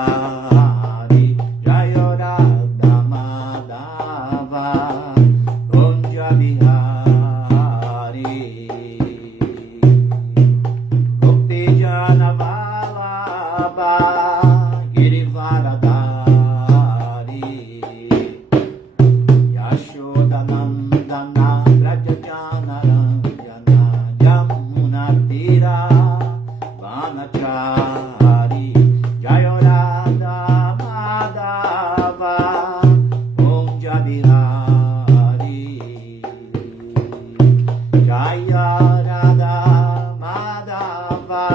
Hari Jaya Radha Madhava Kunja Bihari Gopti Jana Vallabha Girivaradari Yashoda Nandana Braja Jana Ranjana Jamuna Tira Vanachari Jaya Radha Madhava Kunja Bihari Jaya Radha Madhava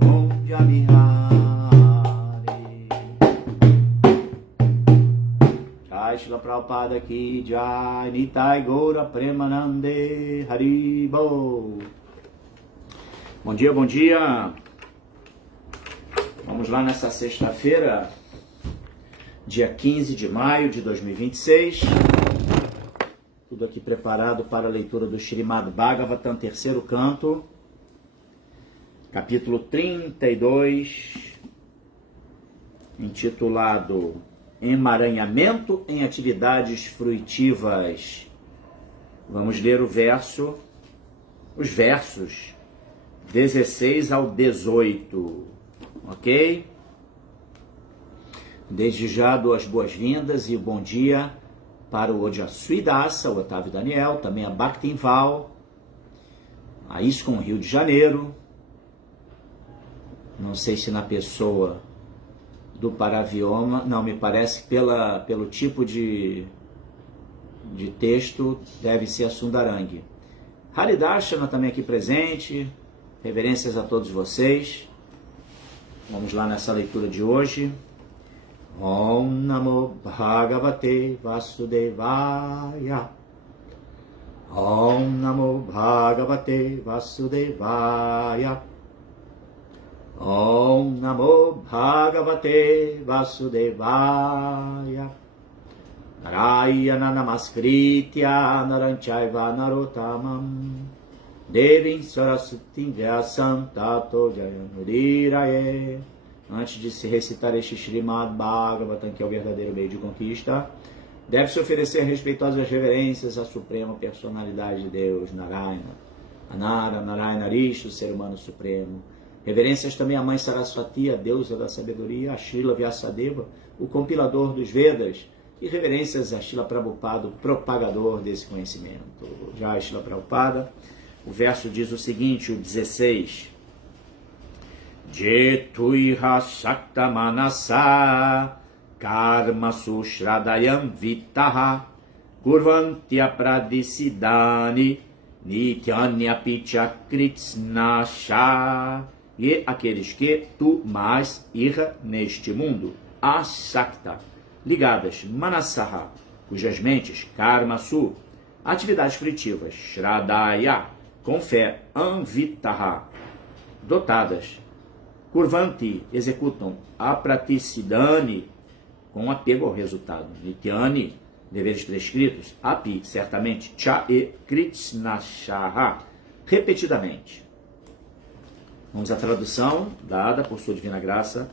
Kunja Bihari. Jai Shila Prabhupada Ki Jai Nitai Gaura Premanande Haribo. Bom dia, bom dia. Vamos lá nessa sexta-feira, dia 15 de maio de 2026. Tudo aqui preparado para a leitura do Srimad Bhagavatam, terceiro canto, capítulo 32, intitulado Emaranhamento em Atividades Fruitivas. Vamos ler os versos 16 ao 18, ok? Desde já dou as boas-vindas e bom dia para o Ojasuidasa, o Otávio Daniel, também a Bhaktinval, a ISKCON Rio de Janeiro, não sei se na pessoa do Paravioma, não, me parece pelo tipo de texto, deve ser a Sundarang. Haridarshana também aqui presente, reverências a todos vocês. Vamos lá nessa leitura de hoje. Om Namo Bhagavate Vasudevaya. Om Namo Bhagavate Vasudevaya. Om Namo Bhagavate Vasudevaya. Narayana Namaskritya Naranchayva Narottamam Devim Saraswatim Vyasam Tato Jayamudiraye. Antes de se recitar este Srimad Bhagavatam, que é o verdadeiro meio de conquista, deve-se oferecer respeitosas reverências à suprema personalidade de Deus, Narayana, Anara, Narayana Rishtu, ser humano supremo. Reverências também à mãe Saraswati, a deusa da sabedoria, a Srila Vyasadeva, o compilador dos Vedas, e reverências a Srila Prabhupada, o propagador desse conhecimento. Já Srila Prabhupada. O verso diz o seguinte, o 16. Jetuiha Shakta Manasa Karma Sushradayam Vitaha Kurvantya Pradisidani Nityanya Pichakritsnasha. E aqueles que tu mais irra neste mundo, Ashakta, ligadas, Manasaha, cujas mentes, Karmasu, atividades fruitivas, Shradaya, com fé, Anvitaha, dotadas, Kurvanti, executam, Apratisidani, com apego ao resultado, Nityani, deveres prescritos, Api, certamente, Cha e Kritsnashaha, repetidamente. Vamos à tradução dada por sua divina graça,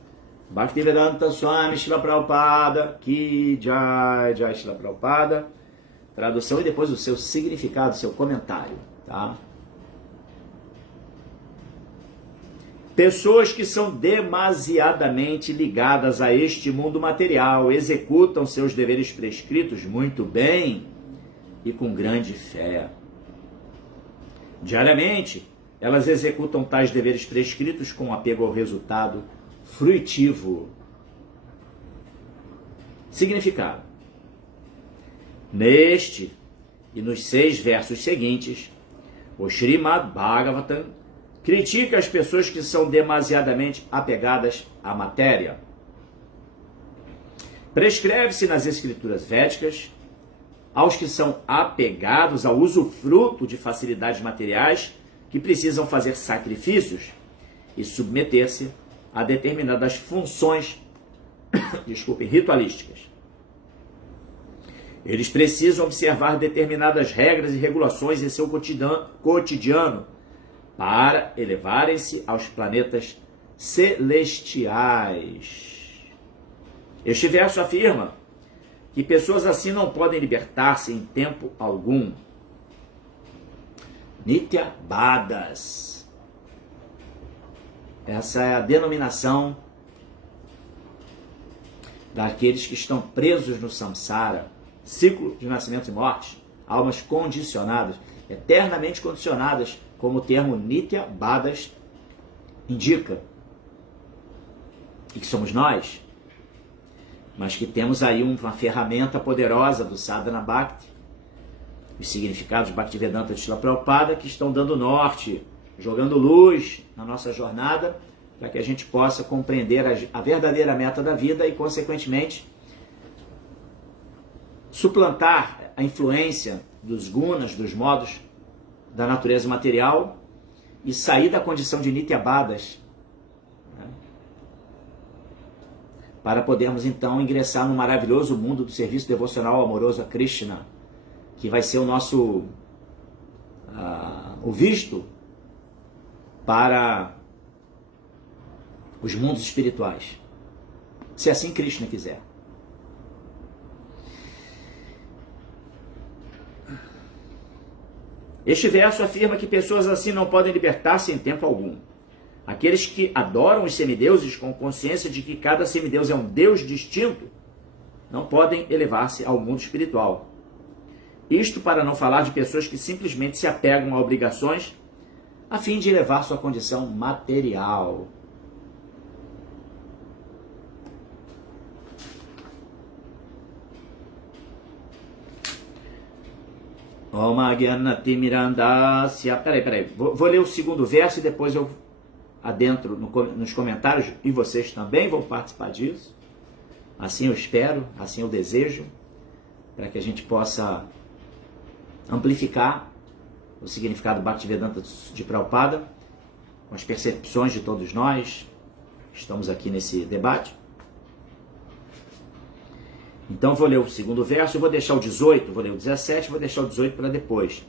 Bhaktivedanta Swami Srila Prabhupada, Ki Jai, Jai Srila Prabhupada. Tradução e depois o seu significado, seu comentário, tá? Pessoas que são demasiadamente ligadas a este mundo material executam seus deveres prescritos muito bem e com grande fé. Diariamente, elas executam tais deveres prescritos com apego ao resultado fruitivo. Significado. Neste e nos 6 versos seguintes, o Srimad Bhagavatam critica as pessoas que são demasiadamente apegadas à matéria. Prescreve-se nas escrituras védicas aos que são apegados ao usufruto de facilidades materiais que precisam fazer sacrifícios e submeter-se a determinadas funções ritualísticas. Eles precisam observar determinadas regras e regulações em seu cotidiano para elevarem-se aos planetas celestiais. Este verso afirma que pessoas assim não podem libertar-se em tempo algum. Nitya Badas. Essa é a denominação daqueles que estão presos no samsara, ciclo de nascimento e morte, almas condicionadas, eternamente condicionadas, como o termo Nitya Badas indica. E que somos nós, mas que temos aí uma ferramenta poderosa do Sadhana Bhakti, os significados Bhaktivedanta de Srila Prabhupada, que estão dando norte, jogando luz na nossa jornada, para que a gente possa compreender a verdadeira meta da vida e, consequentemente, suplantar a influência dos gunas, dos modos da natureza material e sair da condição de Nitya Badas, né? Para podermos então ingressar no maravilhoso mundo do serviço devocional amoroso a Krishna, que vai ser o nosso o visto para os mundos espirituais, se assim Krishna quiser. Este verso afirma que pessoas assim não podem libertar-se em tempo algum. Aqueles que adoram os semideuses com consciência de que cada semideus é um deus distinto, não podem elevar-se ao mundo espiritual. Isto para não falar de pessoas que simplesmente se apegam a obrigações a fim de elevar sua condição material. Peraí. Vou ler o segundo verso e depois eu adentro nos comentários, e vocês também vão participar disso. Assim eu espero, assim eu desejo, para que a gente possa amplificar o significado Bhaktivedanta de Prabhupada, com as percepções de todos nós. Estamos aqui nesse debate. Então vou ler o segundo verso, eu vou deixar o 18, vou ler o 17, vou deixar o 18 para depois.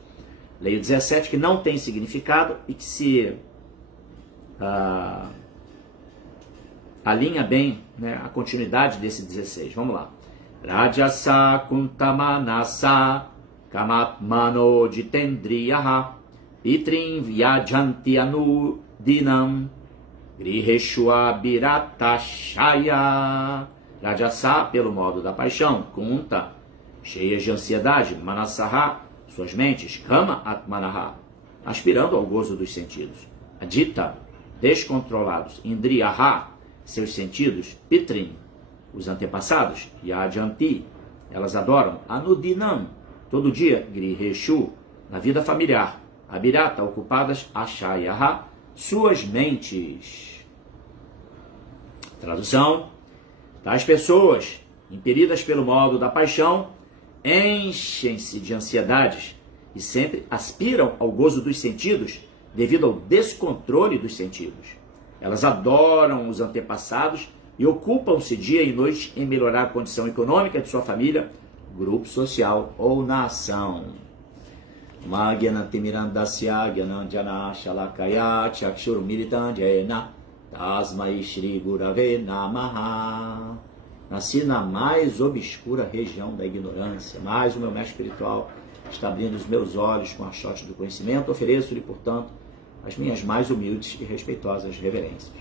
Leio o 17, que não tem significado e que se alinha bem, né, a continuidade desse 16. Vamos lá. Rajasa kuntamanasa kamatmano jitendriyaha pitrim vyajanti anudinam griheshua biratashaya. Rajasa, pelo modo da paixão, kunta, cheias de ansiedade, manasaha, suas mentes, kama atmanaha, aspirando ao gozo dos sentidos. Adita, descontrolados, indriyaha, seus sentidos, pitrim, os antepassados, yajanti, elas adoram, anudinam, todo dia, griheshu, na vida familiar, abirata, ocupadas, ashayaha, suas mentes. Tradução: tais pessoas, impelidas pelo modo da paixão, enchem-se de ansiedades e sempre aspiram ao gozo dos sentidos devido ao descontrole dos sentidos. Elas adoram os antepassados e ocupam-se dia e noite em melhorar a condição econômica de sua família, grupo social ou nação. Tasmai Shri Gurave Namaha. Nasci na mais obscura região da ignorância, mas o meu mestre espiritual está abrindo os meus olhos com a sorte do conhecimento. Ofereço-lhe, portanto, as minhas mais humildes e respeitosas reverências.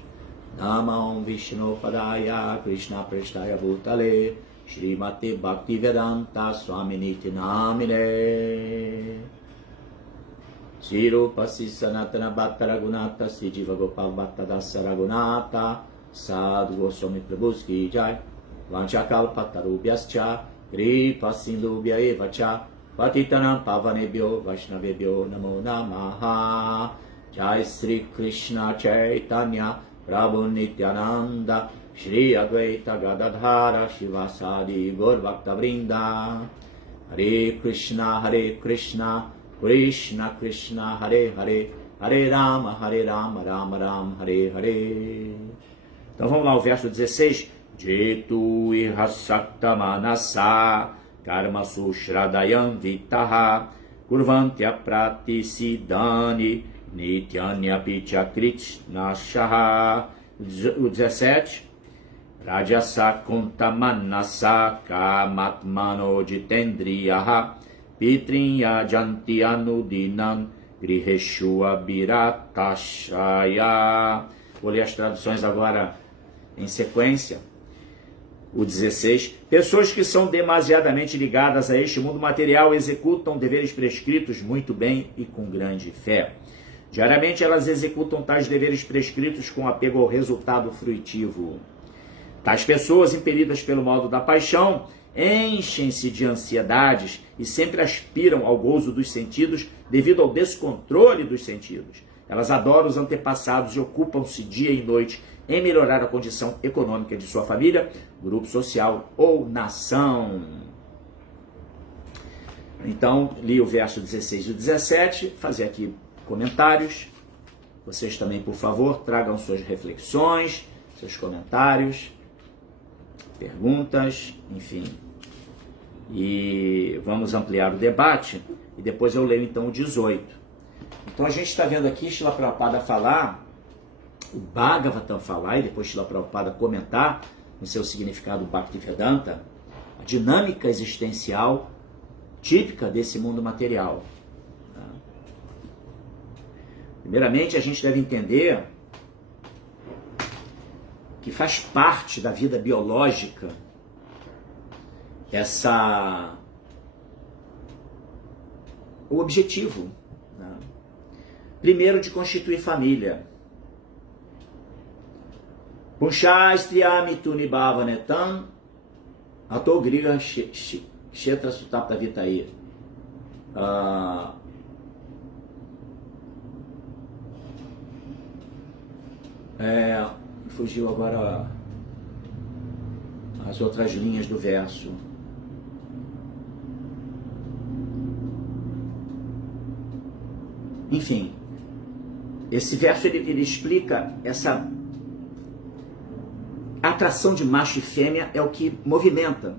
Namam Vishnu Padaya Krishna Prestaya Bhutale Srimati Bhaktivedanta Swaminiti Namine Chirupasi Sanatana Bhattara Gunata Sijiva Gopal Bhatta Saragunata Sadhu Goswami Prabhus Ki Jai Vanchakal Patarubhyascha Kripa Sindubhya Evacha Patitanam Pavanebhyo Vaishnavebhyo Namo Namaha Jai Sri Krishna Chaitanya Prabhu Nityananda Shri Advaita Gadadhara Shivasadi Gaur Bhakta Vrinda Hare Krishna Krishna Krishna Hare Hare Hare Rama Rama Rama Hare Hare. Então vamos lá, o verso 16. Jetu ihasakta manasa karma sushradayam vitaha kurvantya pratisidani nityanya pichakrit nashaha. O 17. Rajasa kuntamanasa kamatmano jitendriyaha pitriya janti anudinan griheshu abiratashaya. Vou ler as traduções agora em sequência. O 16. Pessoas que são demasiadamente ligadas a este mundo material executam deveres prescritos muito bem e com grande fé. Diariamente elas executam tais deveres prescritos com apego ao resultado fruitivo. Tais pessoas, impelidas pelo modo da paixão, enchem-se de ansiedades e sempre aspiram ao gozo dos sentidos devido ao descontrole dos sentidos. Elas adoram os antepassados e ocupam-se dia e noite em melhorar a condição econômica de sua família, grupo social ou nação. Então, li o verso 16 e 17, fazer aqui comentários. Vocês também, por favor, tragam suas reflexões, seus comentários, perguntas, enfim. E vamos ampliar o debate e depois eu leio então o 18. Então a gente está vendo aqui Srila Prabhupada falar, o Bhagavatam falar e depois Srila Prabhupada comentar no seu significado Bhaktivedanta, a dinâmica existencial típica desse mundo material. Primeiramente, a gente deve entender que faz parte da vida biológica o objetivo, né? Primeiro, de constituir família. Punshaistriyami tunibhavanetam atogriga kshetra sutapta vitaí. Fugiu agora as outras linhas do verso. Enfim, esse verso ele explica essa atração de macho e fêmea é o que movimenta,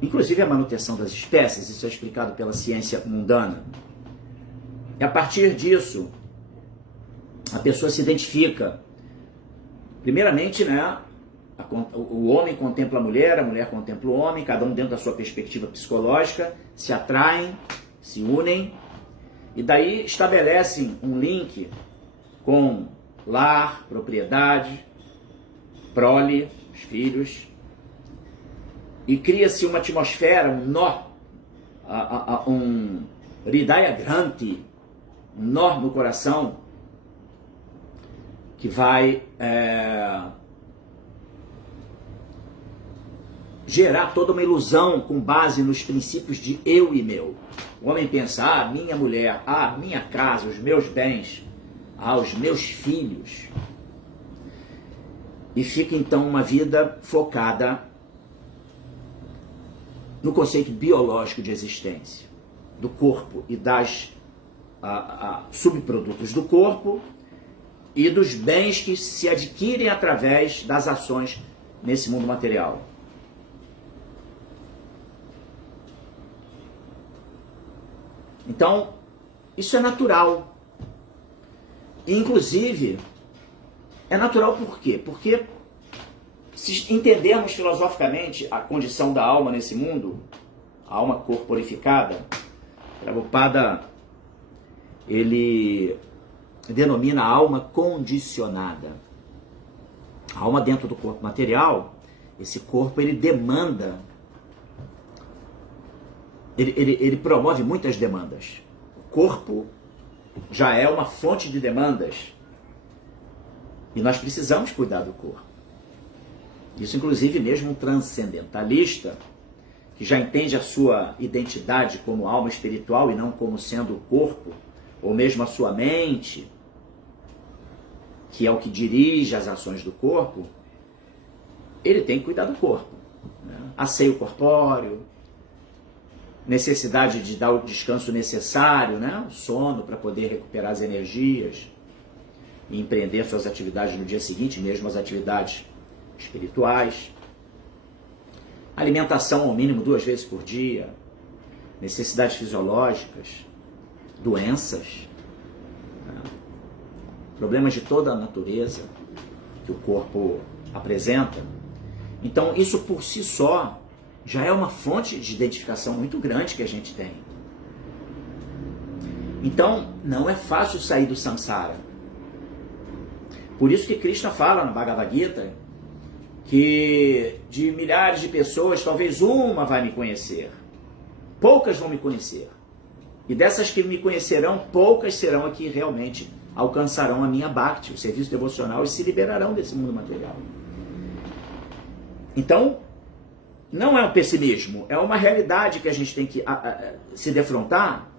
inclusive a manutenção das espécies. Isso é explicado pela ciência mundana. E a partir disso, a pessoa se identifica. Primeiramente, né, o homem contempla a mulher contempla o homem, cada um dentro da sua perspectiva psicológica, se atraem, se unem, e daí estabelecem um link com lar, propriedade, prole, os filhos, e cria-se uma atmosfera, um nó, um hridaya granthi, um nó no coração, que vai gerar toda uma ilusão com base nos princípios de eu e meu. O homem pensa, minha mulher, minha casa, os meus bens, os meus filhos. E fica então uma vida focada no conceito biológico de existência, do corpo e das subprodutos do corpo, e dos bens que se adquirem através das ações nesse mundo material. Então, isso é natural. Inclusive, é natural por quê? Porque se entendermos filosoficamente a condição da alma nesse mundo, a alma corporificada, Prabhupada, ele denomina a alma condicionada. A alma dentro do corpo material, esse corpo ele demanda, ele promove muitas demandas. O corpo já é uma fonte de demandas e nós precisamos cuidar do corpo. Isso inclusive mesmo um transcendentalista que já entende a sua identidade como alma espiritual e não como sendo o corpo, ou mesmo a sua mente, que é o que dirige as ações do corpo, ele tem que cuidar do corpo, né? Asseio corpóreo, necessidade de dar o descanso necessário, né? O sono para poder recuperar as energias e empreender suas atividades no dia seguinte, mesmo as atividades espirituais. Alimentação ao mínimo 2 vezes por dia, necessidades fisiológicas, doenças, né? Problemas de toda a natureza que o corpo apresenta. Então, isso por si só já é uma fonte de identificação muito grande que a gente tem. Então, não é fácil sair do samsara. Por isso que Krishna fala no Bhagavad Gita que de milhares de pessoas, talvez uma vai me conhecer. Poucas vão me conhecer. E dessas que me conhecerão, poucas serão as que realmente alcançarão a minha bhakti, o serviço devocional, e se liberarão desse mundo material. Então, não é um pessimismo, é uma realidade que a gente tem que se defrontar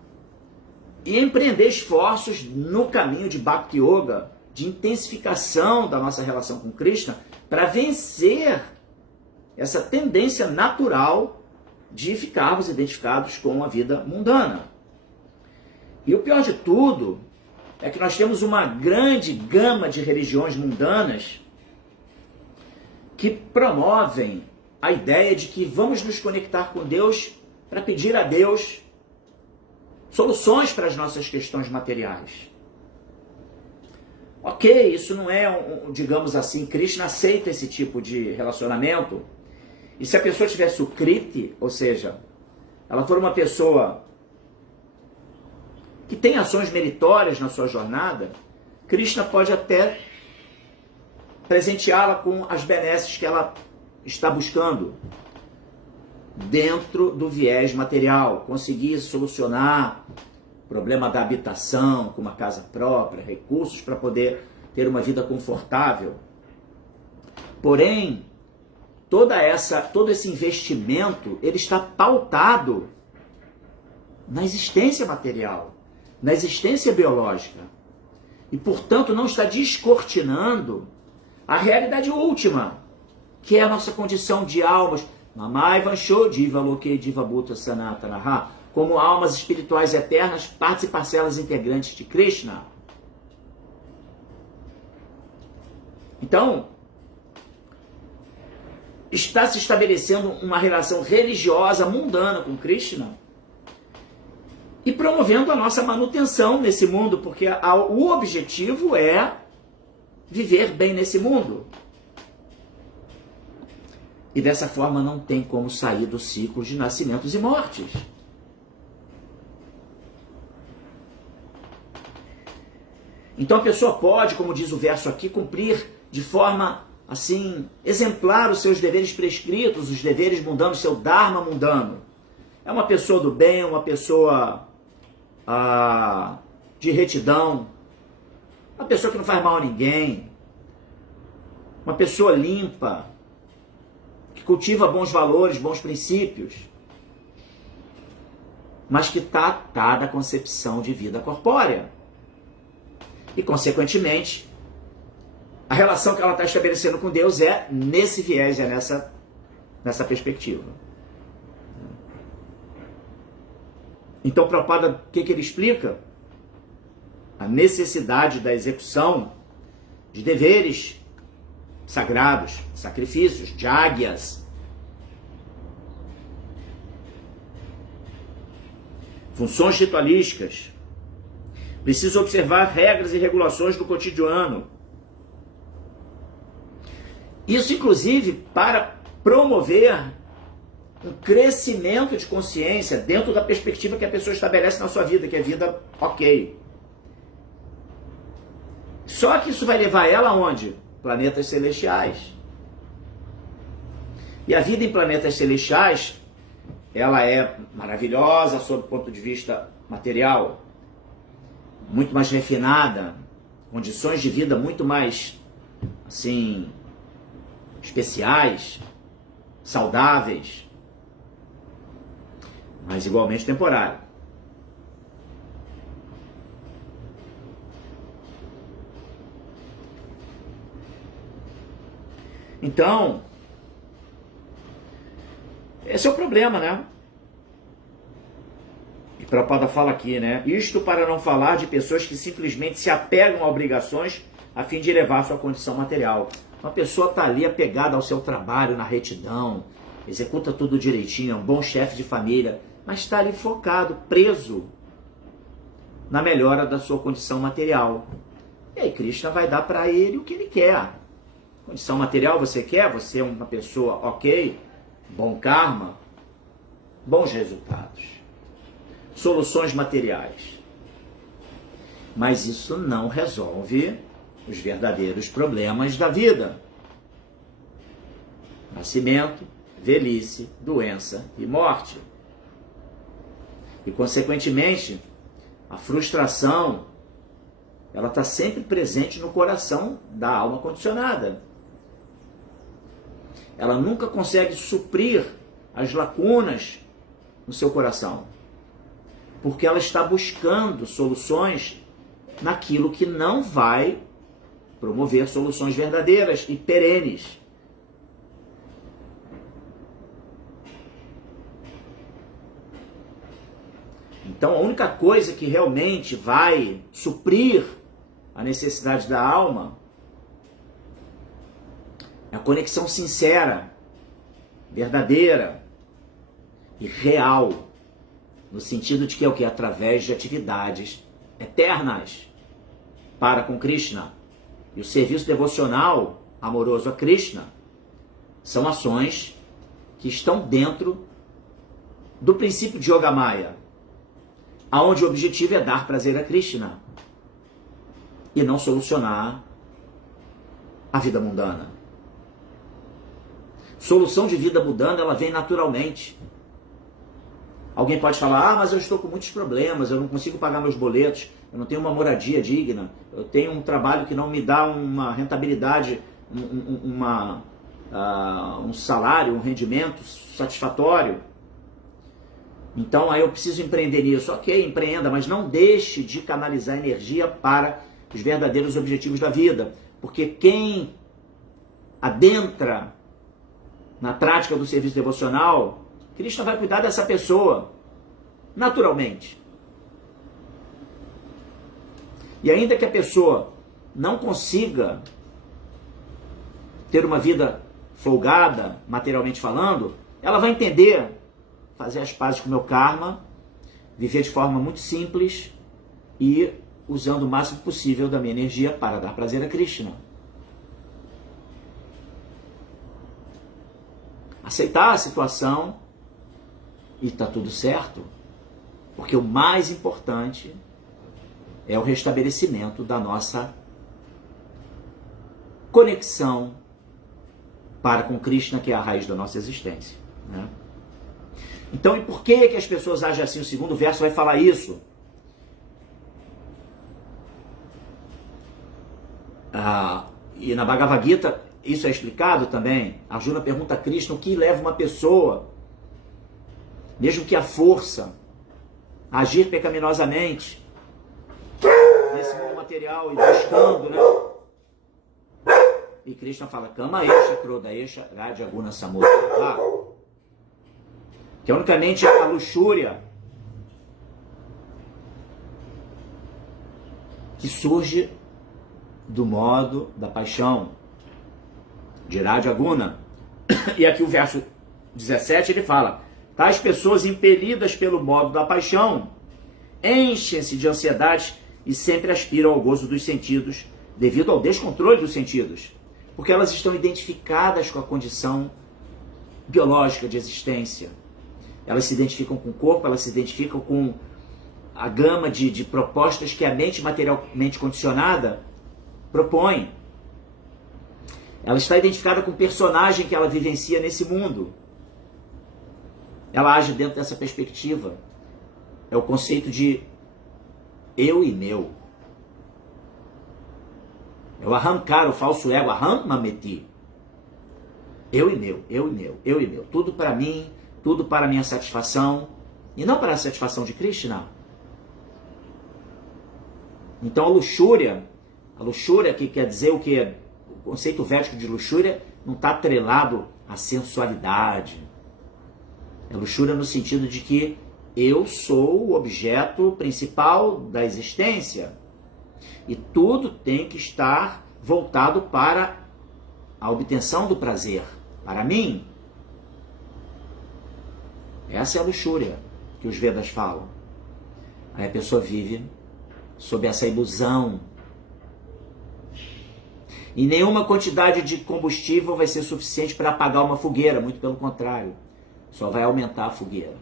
e empreender esforços no caminho de Bhakti Yoga, de intensificação da nossa relação com Krishna, para vencer essa tendência natural de ficarmos identificados com a vida mundana. E o pior de tudo é que nós temos uma grande gama de religiões mundanas que promovem a ideia de que vamos nos conectar com Deus para pedir a Deus soluções para as nossas questões materiais. Ok, isso não é, digamos assim, Krishna aceita esse tipo de relacionamento. E se a pessoa tiver sukriti, ou seja, ela for uma pessoa que tem ações meritórias na sua jornada, Krishna pode até presenteá-la com as benesses que ela está buscando dentro do viés material, conseguir solucionar o problema da habitação, com uma casa própria, recursos para poder ter uma vida confortável. Porém, todo esse investimento, ele está pautado na existência material, na existência biológica. E, portanto, não está descortinando a realidade última, que é a nossa condição de almas, Mamai Vansho Diva Loke Diva Bhuta Sanatanaha, como almas espirituais eternas, partes e parcelas integrantes de Krishna. Então, está se estabelecendo uma relação religiosa mundana com Krishna e promovendo a nossa manutenção nesse mundo, porque o objetivo é viver bem nesse mundo. E dessa forma não tem como sair do ciclo de nascimentos e mortes. Então a pessoa pode, como diz o verso aqui, cumprir de forma assim exemplar os seus deveres prescritos, os deveres mundanos, seu dharma mundano. É uma pessoa do bem, uma pessoa de retidão, uma pessoa que não faz mal a ninguém, uma pessoa limpa, que cultiva bons valores, bons princípios, mas que está atada à concepção de vida corpórea. E, consequentemente, a relação que ela está estabelecendo com Deus é nesse viés, é nessa perspectiva. Então, Prabhupada, o que ele explica? A necessidade da execução de deveres sagrados, sacrifícios, jágyas, funções ritualísticas. Precisa observar regras e regulações do cotidiano. Isso, inclusive, para promover um crescimento de consciência dentro da perspectiva que a pessoa estabelece na sua vida, que é vida ok. Só que isso vai levar ela aonde? Planetas celestiais. E a vida em planetas celestiais, ela é maravilhosa sob o ponto de vista material, muito mais refinada, condições de vida muito mais, assim, especiais, saudáveis, mas igualmente temporário. Então, esse é o problema, né? E Prabhupada fala aqui, né? Isto para não falar de pessoas que simplesmente se apegam a obrigações a fim de elevar sua condição material. Uma pessoa está ali apegada ao seu trabalho, na retidão, executa tudo direitinho, é um bom chefe de família, mas está ali focado, preso na melhora da sua condição material. E aí Krishna vai dar para ele o que ele quer. Condição material você quer? Você é uma pessoa ok, bom karma, bons resultados, soluções materiais. Mas isso não resolve os verdadeiros problemas da vida. Nascimento, velhice, doença e morte. E, consequentemente, a frustração, ela está sempre presente no coração da alma condicionada. Ela nunca consegue suprir as lacunas no seu coração, porque ela está buscando soluções naquilo que não vai promover soluções verdadeiras e perenes. Então, a única coisa que realmente vai suprir a necessidade da alma é a conexão sincera, verdadeira e real, no sentido de que é o que? Através de atividades eternas para com Krishna. E o serviço devocional amoroso a Krishna são ações que estão dentro do princípio de Yogamaya, aonde o objetivo é dar prazer a Krishna e não solucionar a vida mundana. Solução de vida mundana, ela vem naturalmente. Alguém pode falar, mas eu estou com muitos problemas, eu não consigo pagar meus boletos, eu não tenho uma moradia digna, eu tenho um trabalho que não me dá uma rentabilidade, um salário, um rendimento satisfatório. Então aí eu preciso empreender nisso. Ok, empreenda, mas não deixe de canalizar energia para os verdadeiros objetivos da vida. Porque quem adentra na prática do serviço devocional, Krishna vai cuidar dessa pessoa, naturalmente. E ainda que a pessoa não consiga ter uma vida folgada, materialmente falando, ela vai entender, fazer as pazes com o meu karma, viver de forma muito simples e usando o máximo possível da minha energia para dar prazer a Krishna. Aceitar a situação e está tudo certo, porque o mais importante é o restabelecimento da nossa conexão para com Krishna, que é a raiz da nossa existência, né? Então, e por que as pessoas agem assim? O segundo verso vai falar isso. E na Bhagavad Gita, isso é explicado também. Arjuna pergunta a Krishna o que leva uma pessoa, mesmo que a força, a agir pecaminosamente nesse mundo material e buscando, né? E Krishna fala, Kama Esha, Krodha Esha, Raja Guna Samudra. Que é unicamente a luxúria que surge do modo da paixão, de Raja Guna. E aqui o verso 17 ele fala, tais pessoas impelidas pelo modo da paixão enchem-se de ansiedade e sempre aspiram ao gozo dos sentidos devido ao descontrole dos sentidos, porque elas estão identificadas com a condição biológica de existência. Elas se identificam com o corpo, elas se identificam com a gama de propostas que a mente materialmente condicionada propõe. Ela está identificada com o personagem que ela vivencia nesse mundo. Ela age dentro dessa perspectiva. É o conceito de eu e meu. É o ahamkara, o falso ego, aham mameti. Eu e meu, eu e meu, eu e meu. Tudo para mim, tudo para a minha satisfação, e não para a satisfação de Krishna. Então a luxúria que quer dizer o que? O conceito védico de luxúria não está atrelado à sensualidade. É luxúria no sentido de que eu sou o objeto principal da existência. E tudo tem que estar voltado para a obtenção do prazer, para mim. Essa é a luxúria que os Vedas falam. Aí a pessoa vive sob essa ilusão. E nenhuma quantidade de combustível vai ser suficiente para apagar uma fogueira, muito pelo contrário. Só vai aumentar a fogueira.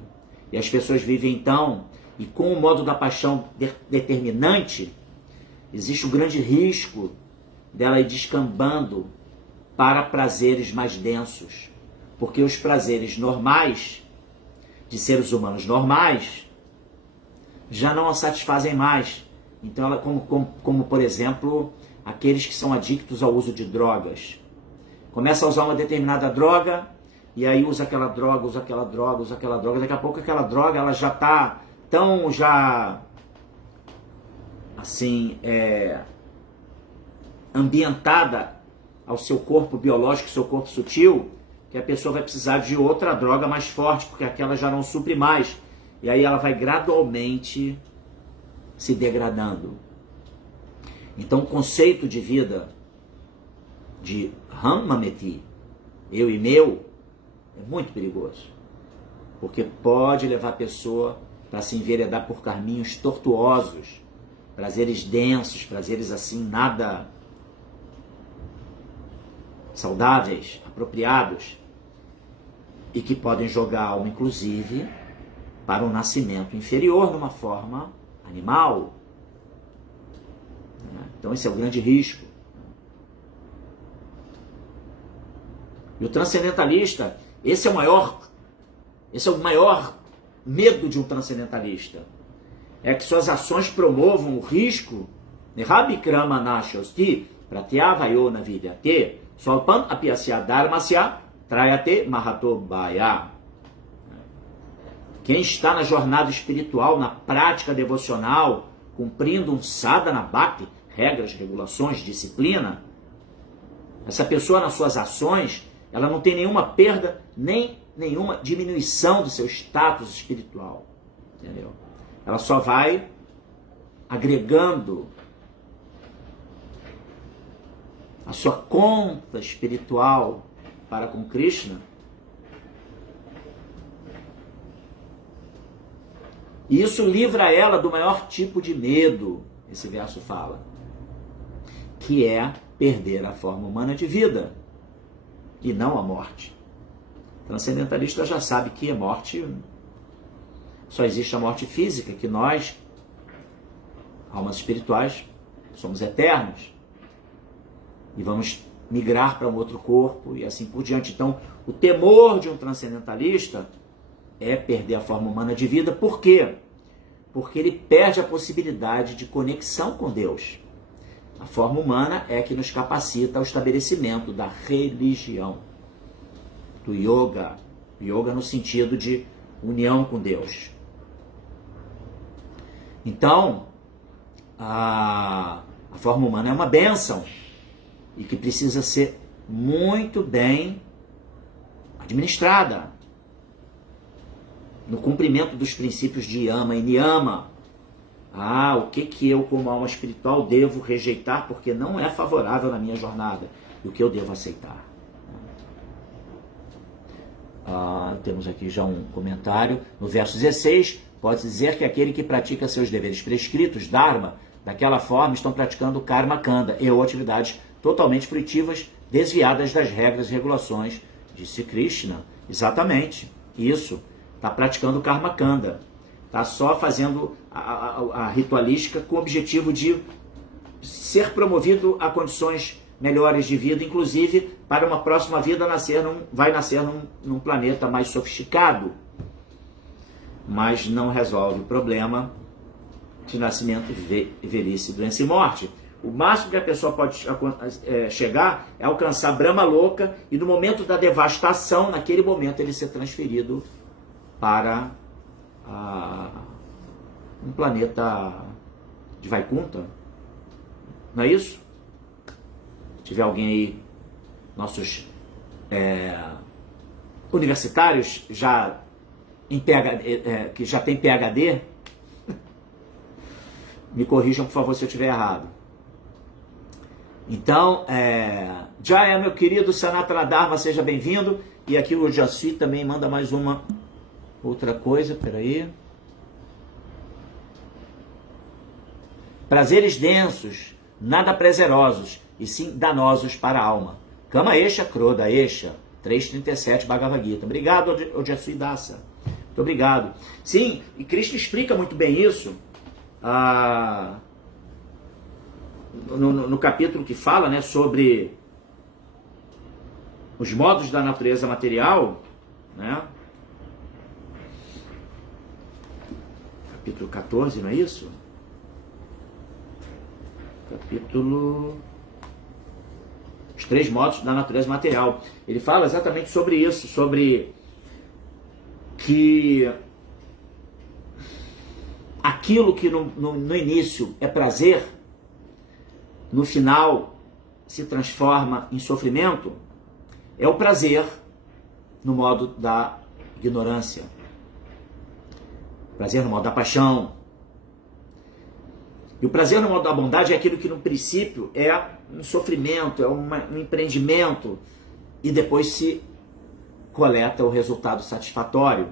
E as pessoas vivem então, e com o modo da paixão determinante, existe o grande risco dela ir descambando para prazeres mais densos. Porque os prazeres normais, de seres humanos normais, já não a satisfazem mais. Então ela, como por exemplo, aqueles que são adictos ao uso de drogas. Começa a usar uma determinada droga, e aí usa aquela droga, usa aquela droga, usa aquela droga. Daqui a pouco aquela droga ela já está tão assim, ambientada ao seu corpo biológico, seu corpo sutil, que a pessoa vai precisar de outra droga mais forte, porque aquela já não supre mais. E aí ela vai gradualmente se degradando. Então o conceito de vida de Hamameti, eu e meu, é muito perigoso. Porque pode levar a pessoa para se enveredar por caminhos tortuosos, prazeres densos, prazeres assim nada saudáveis, apropriados, e que podem jogar a alma, inclusive, para um nascimento inferior numa forma animal. Então esse é o grande risco. E o transcendentalista, esse é o maior medo de um transcendentalista. É que suas ações promovam o risco Nihabikrama Nashosti Pratyavayona Vidyate Swalpan Apyasya Dharmasya Trayate Mahato Bhaya. Quem está na jornada espiritual, na prática devocional, cumprindo um sadhana bhakti, regras, regulações, disciplina, essa pessoa nas suas ações, ela não tem nenhuma perda, nem nenhuma diminuição do seu status espiritual. Entendeu? Ela só vai agregando a sua conta espiritual para com Krishna. E isso livra ela do maior tipo de medo, esse verso fala, que é perder a forma humana de vida e não a morte. O transcendentalista já sabe que a morte, só existe a morte física, que nós, almas espirituais, somos eternos e vamos migrar para um outro corpo e assim por diante. Então, o temor de um transcendentalista é perder a forma humana de vida. Por quê? Porque ele perde a possibilidade de conexão com Deus. A forma humana é que nos capacita ao estabelecimento da religião, do yoga. Yoga no sentido de união com Deus. Então, a forma humana é uma bênção e que precisa ser muito bem administrada no cumprimento dos princípios de Yama e Niyama. O que eu, como alma espiritual, devo rejeitar porque não é favorável na minha jornada, e o que eu devo aceitar. Temos aqui já um comentário. No verso 16, pode dizer que aquele que pratica seus deveres prescritos, Dharma, daquela forma estão praticando Karma Kanda, ou atividades totalmente fruitivas, desviadas das regras e regulações, disse Krishna. Exatamente, isso. Está praticando Karma Kanda. Está só fazendo a ritualística com o objetivo de ser promovido a condições melhores de vida, inclusive para uma próxima vida vai nascer num planeta mais sofisticado. Mas não resolve o problema de nascimento, velhice, doença e morte. O máximo que a pessoa pode chegar é alcançar Brahma Loka e no momento da devastação, naquele momento ele ser transferido para um planeta de Vaikunta. Não é isso? Se tiver alguém aí, nossos universitários já em que já tem PhD, me corrijam, por favor, se eu estiver errado. Então, Jaya, meu querido Sanatana Dharma, seja bem-vindo. E aqui o Jassi também manda mais uma outra coisa, peraí. Prazeres densos, nada prazerosos, e sim danosos para a alma. Kama Esha, Krodha Esha, 3.37 Bhagavad Gita. Obrigado, Ojasuidasa. Muito obrigado. Sim, e Krishna explica muito bem isso no capítulo que fala, né, sobre os modos da natureza material, né? Capítulo 14, não é isso? Capítulo... Os 3 modos da natureza material. Ele fala exatamente sobre isso, sobre que aquilo que no início é prazer, no final se transforma em sofrimento, é o prazer no modo da ignorância. Prazer no modo da paixão. E o prazer no modo da bondade é aquilo que no princípio é um sofrimento, é um empreendimento, e depois se coleta o resultado satisfatório.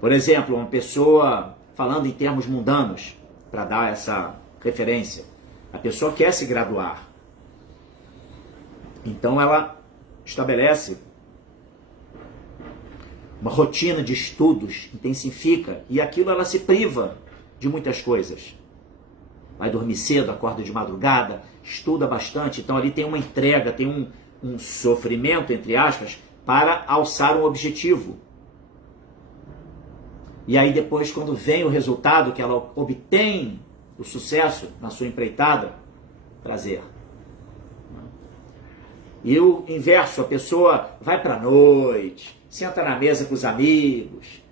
Por exemplo, uma pessoa, falando em termos mundanos, para dar essa referência, a pessoa quer se graduar. Então ela estabelece uma rotina de estudos, intensifica, e aquilo ela se priva de muitas coisas. Vai dormir cedo, acorda de madrugada, estuda bastante, então ali tem uma entrega, tem um sofrimento, entre aspas, para alçar um objetivo. E aí depois, quando vem o resultado, que ela obtém o sucesso na sua empreitada, prazer. E o inverso, a pessoa vai para a noite, senta na mesa com os amigos,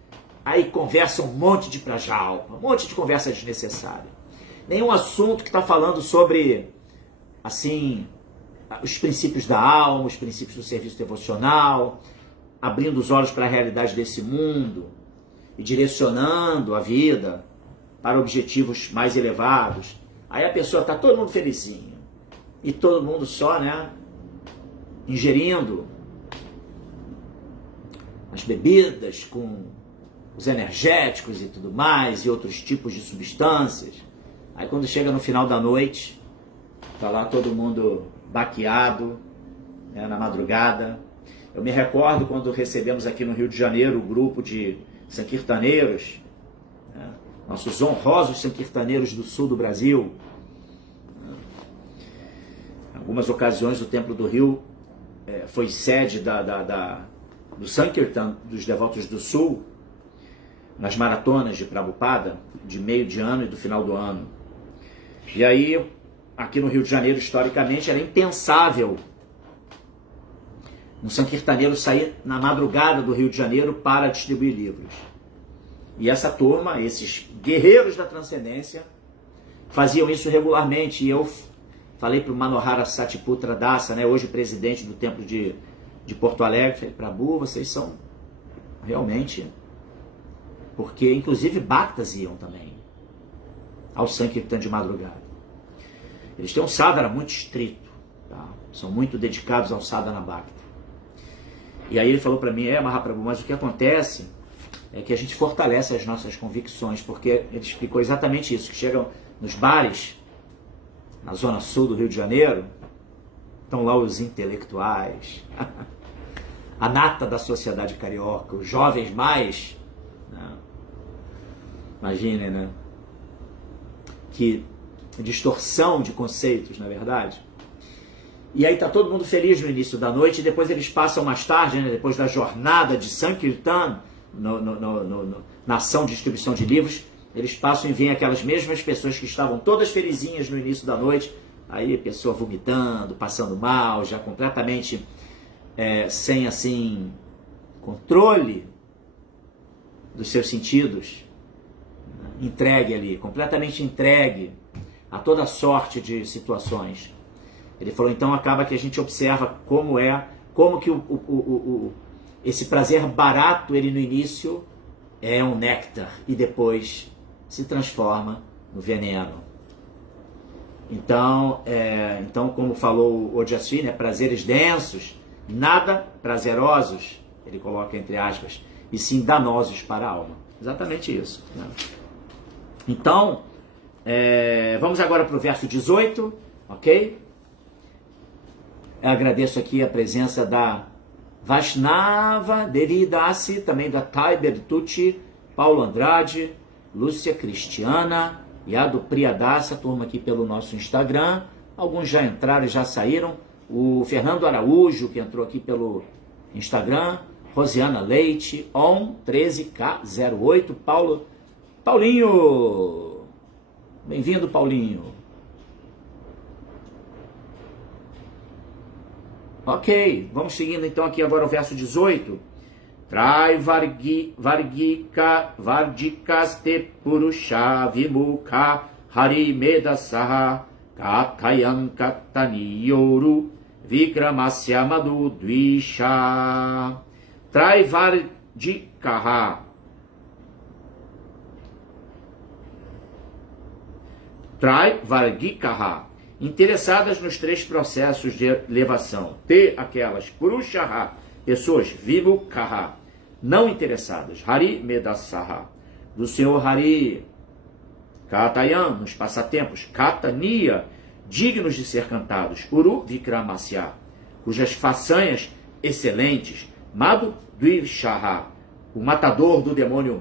aí conversa um monte de prajalpa, um monte de conversa desnecessária. Nenhum assunto que está falando sobre, assim, os princípios da alma, os princípios do serviço devocional, abrindo os olhos para a realidade desse mundo e direcionando a vida para objetivos mais elevados. Aí a pessoa está todo mundo felizinho e todo mundo só, né, ingerindo as bebidas com os energéticos e tudo mais, e outros tipos de substâncias. Aí quando chega no final da noite, tá lá todo mundo baqueado, né, na madrugada. Eu me recordo quando recebemos aqui no Rio de Janeiro o grupo de sankirtaneiros, né, nossos honrosos sankirtaneiros do sul do Brasil. Em algumas ocasiões o Templo do Rio foi sede do Sankirtan dos devotos do sul, nas maratonas de Prabhupada, de meio de ano e do final do ano. E aí, aqui no Rio de Janeiro, historicamente, era impensável um sankirtaneiro sair na madrugada do Rio de Janeiro para distribuir livros. E essa turma, esses guerreiros da transcendência, faziam isso regularmente. E eu falei para o Manohara Satiputra Dasa, né, hoje presidente do Templo de Porto Alegre, falei, Prabhu, vocês são realmente... Porque, inclusive, Bhaktas iam também ao Sankirtan de madrugada. Eles têm um sadhana muito estrito, tá? São muito dedicados ao sadhana Bhakti. E aí ele falou para mim, Mahaprabhu, mas o que acontece é que a gente fortalece as nossas convicções, porque ele explicou exatamente isso, que chegam nos bares, na zona sul do Rio de Janeiro, estão lá os intelectuais, a nata da sociedade carioca, os jovens mais... Imaginem, né? Que distorção de conceitos, na verdade. E aí tá todo mundo feliz no início da noite, e depois eles passam mais tarde, né, depois da jornada de Sankirtan, na ação de distribuição de livros, eles passam e veem aquelas mesmas pessoas que estavam todas felizinhas no início da noite, aí a pessoa vomitando, passando mal, já completamente sem, assim, controle dos seus sentidos, entregue ali, completamente entregue a toda sorte de situações. Ele falou, então acaba que a gente observa como que esse prazer barato, ele no início é um néctar e depois se transforma no veneno. Então, como falou o Ojasvi, né, prazeres densos, nada prazerosos, ele coloca entre aspas, e sim danosos para a alma. Exatamente isso, né? Então, Vamos agora para o verso 18, ok? Eu agradeço aqui a presença da Vaishnava Devidasi, também da Thay Bertucci, Paulo Andrade, Lúcia Cristiana e a do Priyadasa, turma aqui pelo nosso Instagram. Alguns já entraram e já saíram. O Fernando Araújo, que entrou aqui pelo Instagram. Rosiana Leite, ON 13K08, Paulinho. Bem-vindo, Paulinho. Ok, vamos seguindo então aqui agora o verso 18. Trai Vardikaste Purusha Vimukha Hari Medasaha Katayam Kataniyoru Vikramasya Madhu Dvisha. Trai Vardikaha. Trai Vardikaha. Interessadas nos 3 processos de elevação. T, aquelas. Purushaha, pessoas. Vimukha, não interessadas. Hari Medasaha, do Senhor Hari. Katayam, nos passatempos. Kataniya, dignos de ser cantados. Uru Vikramasya, cujas façanhas excelentes. Madhu Dvishaha, o matador do demônio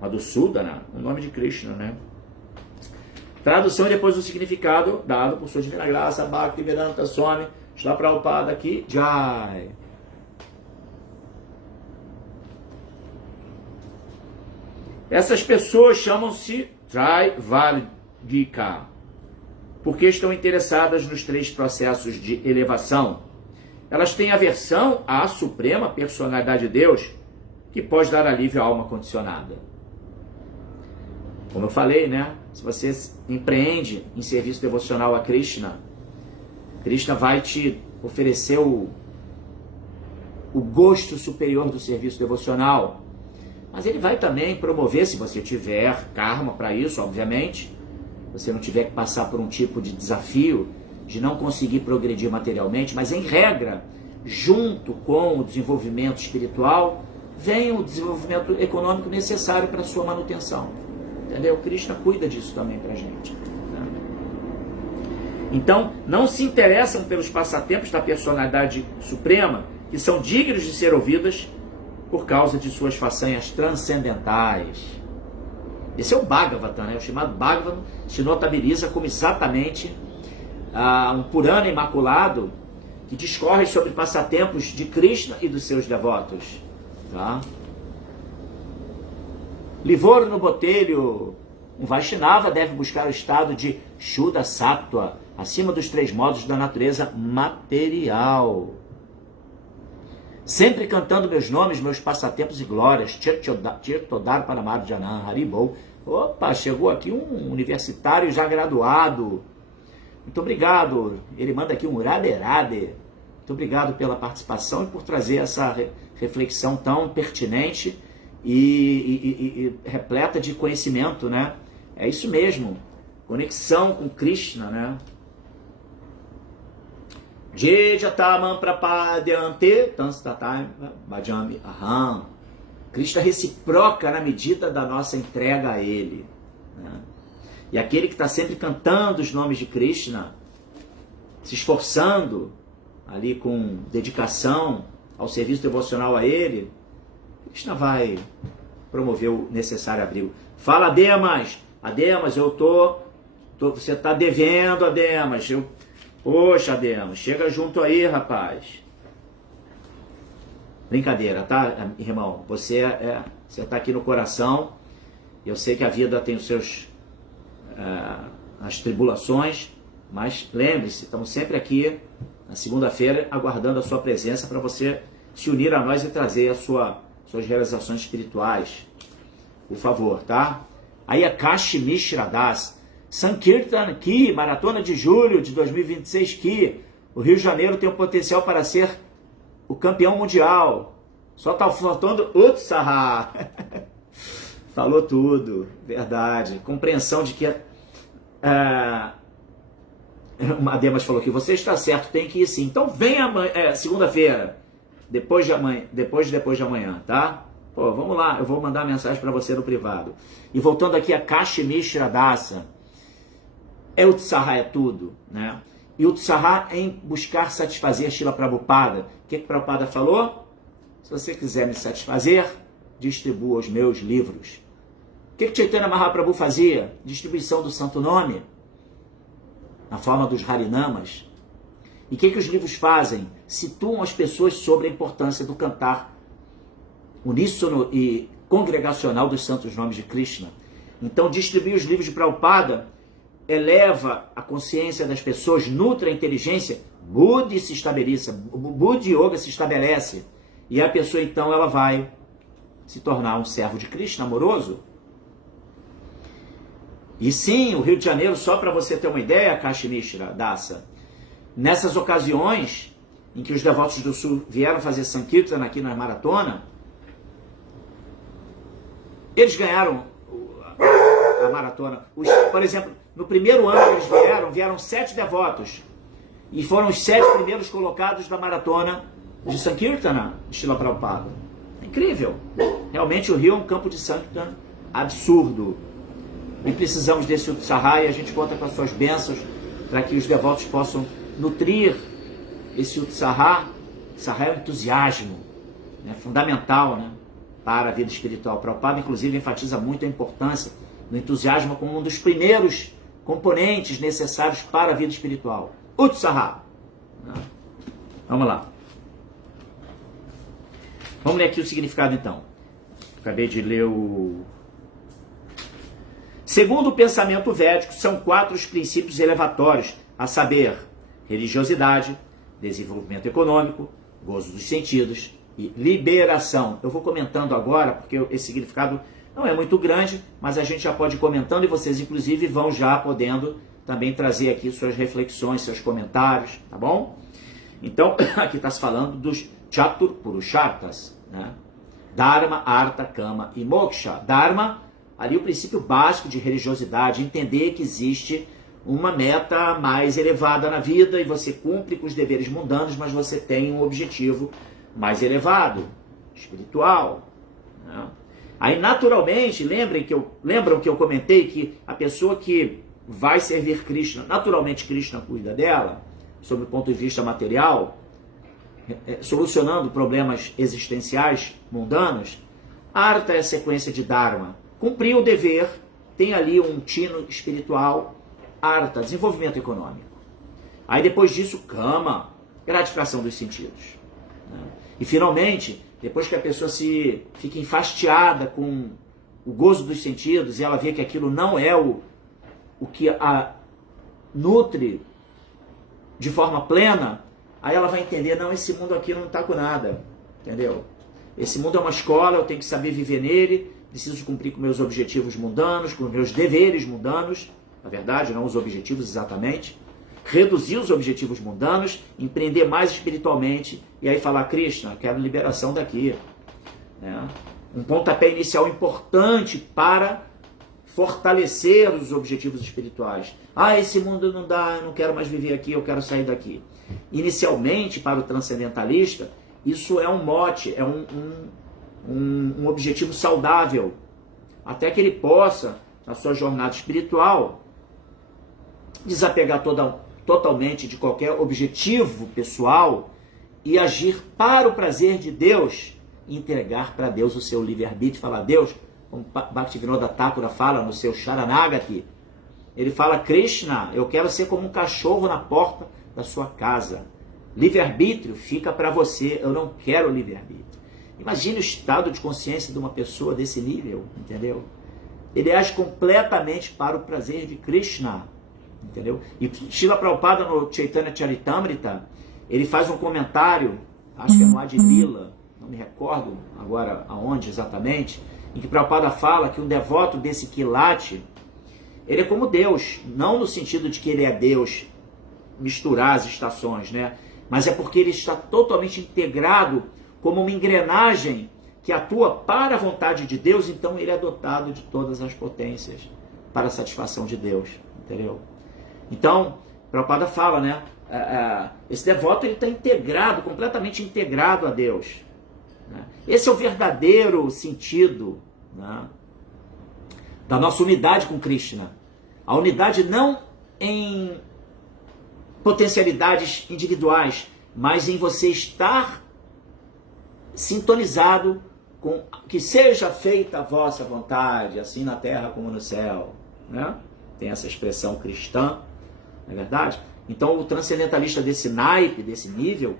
Madhusudana, o nome de Krishna, né? Tradução e depois o significado dado por sua divina graça, Bhaktivedanta Swami Srila Prabhupada aqui, Jai. Essas pessoas chamam-se Traivargika, porque estão interessadas nos 3 processos de elevação. Elas têm aversão à suprema personalidade de Deus, que pode dar alívio à alma condicionada. Como eu falei, né? Se você empreende em serviço devocional a Krishna, Krishna vai te oferecer o gosto superior do serviço devocional. Mas ele vai também promover, se você tiver karma para isso, obviamente, você não tiver que passar por um tipo de desafio de não conseguir progredir materialmente, mas em regra, junto com o desenvolvimento espiritual, vem o desenvolvimento econômico necessário para a sua manutenção. Entendeu? Krishna cuida disso também pra gente. Né? Então, não se interessam pelos passatempos da personalidade suprema, que são dignos de ser ouvidas por causa de suas façanhas transcendentais. Esse é o Bhagavatam, né? O chamado Bhagavatam se notabiliza como exatamente um Purana imaculado que discorre sobre passatempos de Krishna e dos seus devotos. Tá? Livor no botelho. Um Vaishnava deve buscar o estado de Shuddha Sattva, acima dos 3 modos da natureza material. Sempre cantando meus nomes, meus passatempos e glórias. Tirtodar Paramarjana Haribol. Opa, chegou aqui um universitário já graduado. Muito obrigado. Ele manda aqui um Radhe Radhe. Muito obrigado pela participação e por trazer essa reflexão tão pertinente e repleta de conhecimento, né? É isso mesmo. Conexão com Krishna, né? Jejatamam prapadyante tanstatai bhajami aham. Krishna reciproca na medida da nossa entrega a Ele. Né? E aquele que está sempre cantando os nomes de Krishna, se esforçando ali com dedicação ao serviço devocional a Ele, Krishna vai promover o necessário abrigo. Fala, Ademas! Ademas, você está devendo, Ademas. Poxa, Ademas, chega junto aí, rapaz. Brincadeira, tá, irmão? Você está aqui no coração. Eu sei que a vida tem os seus as tribulações, mas lembre-se, estamos sempre aqui na segunda-feira aguardando a sua presença para você se unir a nós e trazer suas realizações espirituais. Por favor, tá? Aí a Kashi Mishra Das, Sankirtan Ki, Maratona de Julho de 2026 Ki, o Rio de Janeiro tem o potencial para ser o campeão mundial. Só está faltando Utsaha. Falou tudo, verdade. Compreensão de que uma Demas falou que você está certo, tem que ir sim. Então vem segunda-feira, depois de amanhã, tá? Pô, vamos lá, eu vou mandar mensagem para você no privado. E voltando aqui a Kashi Mishra Dasa, o Utsara é tudo, né? E o Utsara é em buscar satisfazer Srila Prabhupada. O que Prabhupada falou? Se você quiser me satisfazer, distribua os meus livros. O que Chaitanya Mahaprabhu fazia? Distribuição do Santo Nome, na forma dos Harinamas. E o que os livros fazem? Situam as pessoas sobre a importância do cantar uníssono e congregacional dos santos nomes de Krishna. Então, distribuir os livros de Prabhupada eleva a consciência das pessoas, nutre a inteligência, Buddhi se estabelece, Buddhi Yoga se estabelece. E a pessoa, então, ela vai se tornar um servo de Krishna amoroso. E sim, o Rio de Janeiro, só para você ter uma ideia, Kashi Mishra Dasa, nessas ocasiões em que os devotos do Sul vieram fazer Sankirtan aqui na maratona, eles ganharam a maratona. Por exemplo, no primeiro ano que eles vieram 7 devotos. E foram os 7 primeiros colocados da maratona de Sankirtana de Srila Prabhupada. É incrível. Realmente o Rio é um campo de Sankirtana absurdo. E precisamos desse Utsara, e a gente conta com as suas bênçãos para que os devotos possam nutrir esse Utsara. Utsara é o entusiasmo, né, fundamental, né, para a vida espiritual. Prabhupada, inclusive, enfatiza muito a importância do entusiasmo como um dos primeiros componentes necessários para a vida espiritual. Utsara. Vamos lá. Vamos ler aqui o significado, então. Acabei de ler o... Segundo o pensamento védico, são 4 os princípios elevatórios, a saber, religiosidade, desenvolvimento econômico, gozo dos sentidos e liberação. Eu vou comentando agora, porque esse significado não é muito grande, mas a gente já pode ir comentando e vocês, inclusive, vão já podendo também trazer aqui suas reflexões, seus comentários, tá bom? Então, aqui está se falando dos Chatur Purusharthas, né? Dharma, Artha, Kama e Moksha. Dharma, ali o princípio básico de religiosidade, entender que existe uma meta mais elevada na vida e você cumpre com os deveres mundanos, mas você tem um objetivo mais elevado, espiritual, né? Aí, naturalmente, lembram que eu comentei que a pessoa que vai servir Krishna, naturalmente Krishna cuida dela, sob o ponto de vista material, solucionando problemas existenciais mundanos. Artha é a sequência de Dharma. Cumprir o dever, tem ali um tino espiritual. Artha, desenvolvimento econômico. Aí depois disso, Kama, gratificação dos sentidos. E finalmente, depois que a pessoa se fica enfastiada com o gozo dos sentidos e ela vê que aquilo não é o que a nutre de forma plena, aí ela vai entender, não, esse mundo aqui não está com nada, entendeu? Esse mundo é uma escola, eu tenho que saber viver nele, preciso cumprir com meus objetivos mundanos, com meus deveres mundanos, na verdade, não os objetivos exatamente, reduzir os objetivos mundanos, empreender mais espiritualmente, e aí falar, Krishna, quero liberação daqui, né? Um pontapé inicial importante para fortalecer os objetivos espirituais. Ah, esse mundo não dá, eu não quero mais viver aqui, eu quero sair daqui. Inicialmente, para o transcendentalista, isso é um mote, é um objetivo saudável, até que ele possa, na sua jornada espiritual, desapegar totalmente de qualquer objetivo pessoal e agir para o prazer de Deus, entregar para Deus o seu livre-arbítrio e falar, Deus, como Bhaktivinoda Thakura fala no seu Sharanagati, ele fala, Krishna, eu quero ser como um cachorro na porta da sua casa. Livre-arbítrio fica para você, eu não quero livre-arbítrio. Imagine o estado de consciência de uma pessoa desse nível, entendeu? Ele age completamente para o prazer de Krishna, entendeu? E Srila Prabhupada no Chaitanya Charitamrita, ele faz um comentário, acho que é no Adi Lila, não me recordo agora aonde exatamente, em que Prabhupada fala que um devoto desse quilate, ele é como Deus, não no sentido de que ele é Deus, misturar as estações, né? Mas é porque ele está totalmente integrado como uma engrenagem que atua para a vontade de Deus, então ele é dotado de todas as potências para a satisfação de Deus, entendeu? Então, Prabhupada fala, né? Esse devoto ele está integrado, completamente integrado a Deus, né? Esse é o verdadeiro sentido, né, da nossa unidade com Krishna. A unidade não em potencialidades individuais, mas em você estar sintonizado com que seja feita a vossa vontade, assim na terra como no céu, né? Tem essa expressão cristã, não é verdade? Então o transcendentalista desse naipe, desse nível,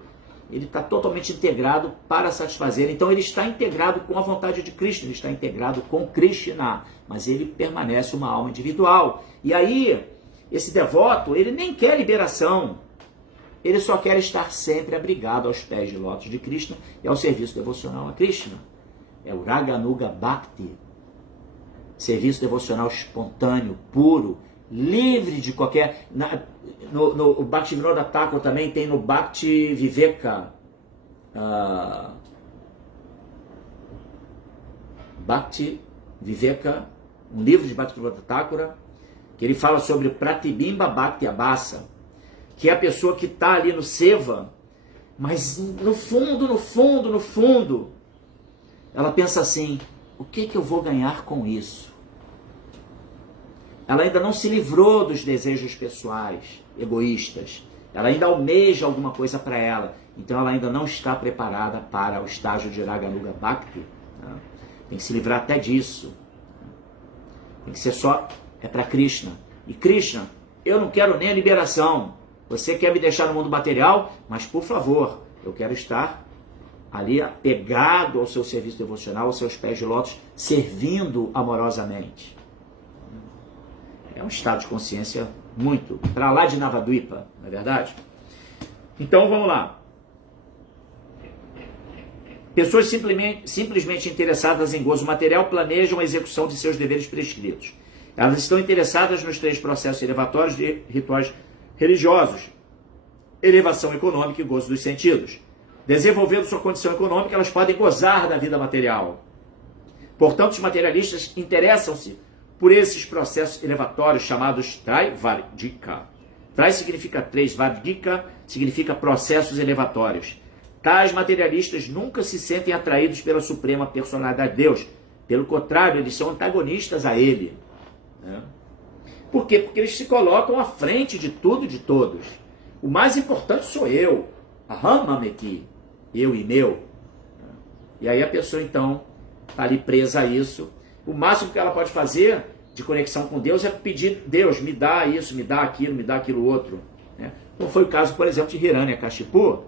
ele está totalmente integrado para satisfazer. Então ele está integrado com a vontade de Krishna, ele está integrado com Krishna, mas ele permanece uma alma individual. E aí, esse devoto, ele nem quer liberação, ele só quer estar sempre abrigado aos pés de lótus de Krishna e ao serviço devocional a Krishna. É o Raganuga Bhakti, serviço devocional espontâneo, puro, livre de qualquer... No Bhaktivinoda Thakur também tem no Bhakti Viveka, Bhakti Viveka, um livro de Bhaktivinoda Thakur, que ele fala sobre Pratibimba Bhakti Abhasa, que é a pessoa que está ali no Seva, mas no fundo, ela pensa assim, o que eu vou ganhar com isso? Ela ainda não se livrou dos desejos pessoais, egoístas. Ela ainda almeja alguma coisa para ela. Então ela ainda não está preparada para o estágio de Raganuga Bhakti. Né? Tem que se livrar até disso. Tem que ser só, é para Krishna. E Krishna, eu não quero nem a liberação. Você quer me deixar no mundo material? Mas por favor, eu quero estar ali apegado ao seu serviço devocional, aos seus pés de lótus, servindo amorosamente. É um estado de consciência muito para lá de Navadvipa, não é verdade? Então vamos lá. Pessoas simplesmente interessadas em gozo material planejam a execução de seus deveres prescritos. Elas estão interessadas nos 3 processos elevatórios de rituais religiosos: elevação econômica e gozo dos sentidos. Desenvolvendo sua condição econômica, elas podem gozar da vida material. Portanto, os materialistas interessam-se por esses processos elevatórios chamados Traivargika. Trai significa 3, Vargika significa processos elevatórios. Tais materialistas nunca se sentem atraídos pela suprema personalidade de Deus. Pelo contrário, eles são antagonistas a ele. Né? Por quê? Porque eles se colocam à frente de tudo e de todos. O mais importante sou eu. Aham, mameki. Eu e meu. E aí a pessoa, então, está ali presa a isso. O máximo que ela pode fazer de conexão com Deus é pedir: Deus, me dá isso, me dá aquilo outro. Né? Como foi o caso, por exemplo, de Hiranyakashipu,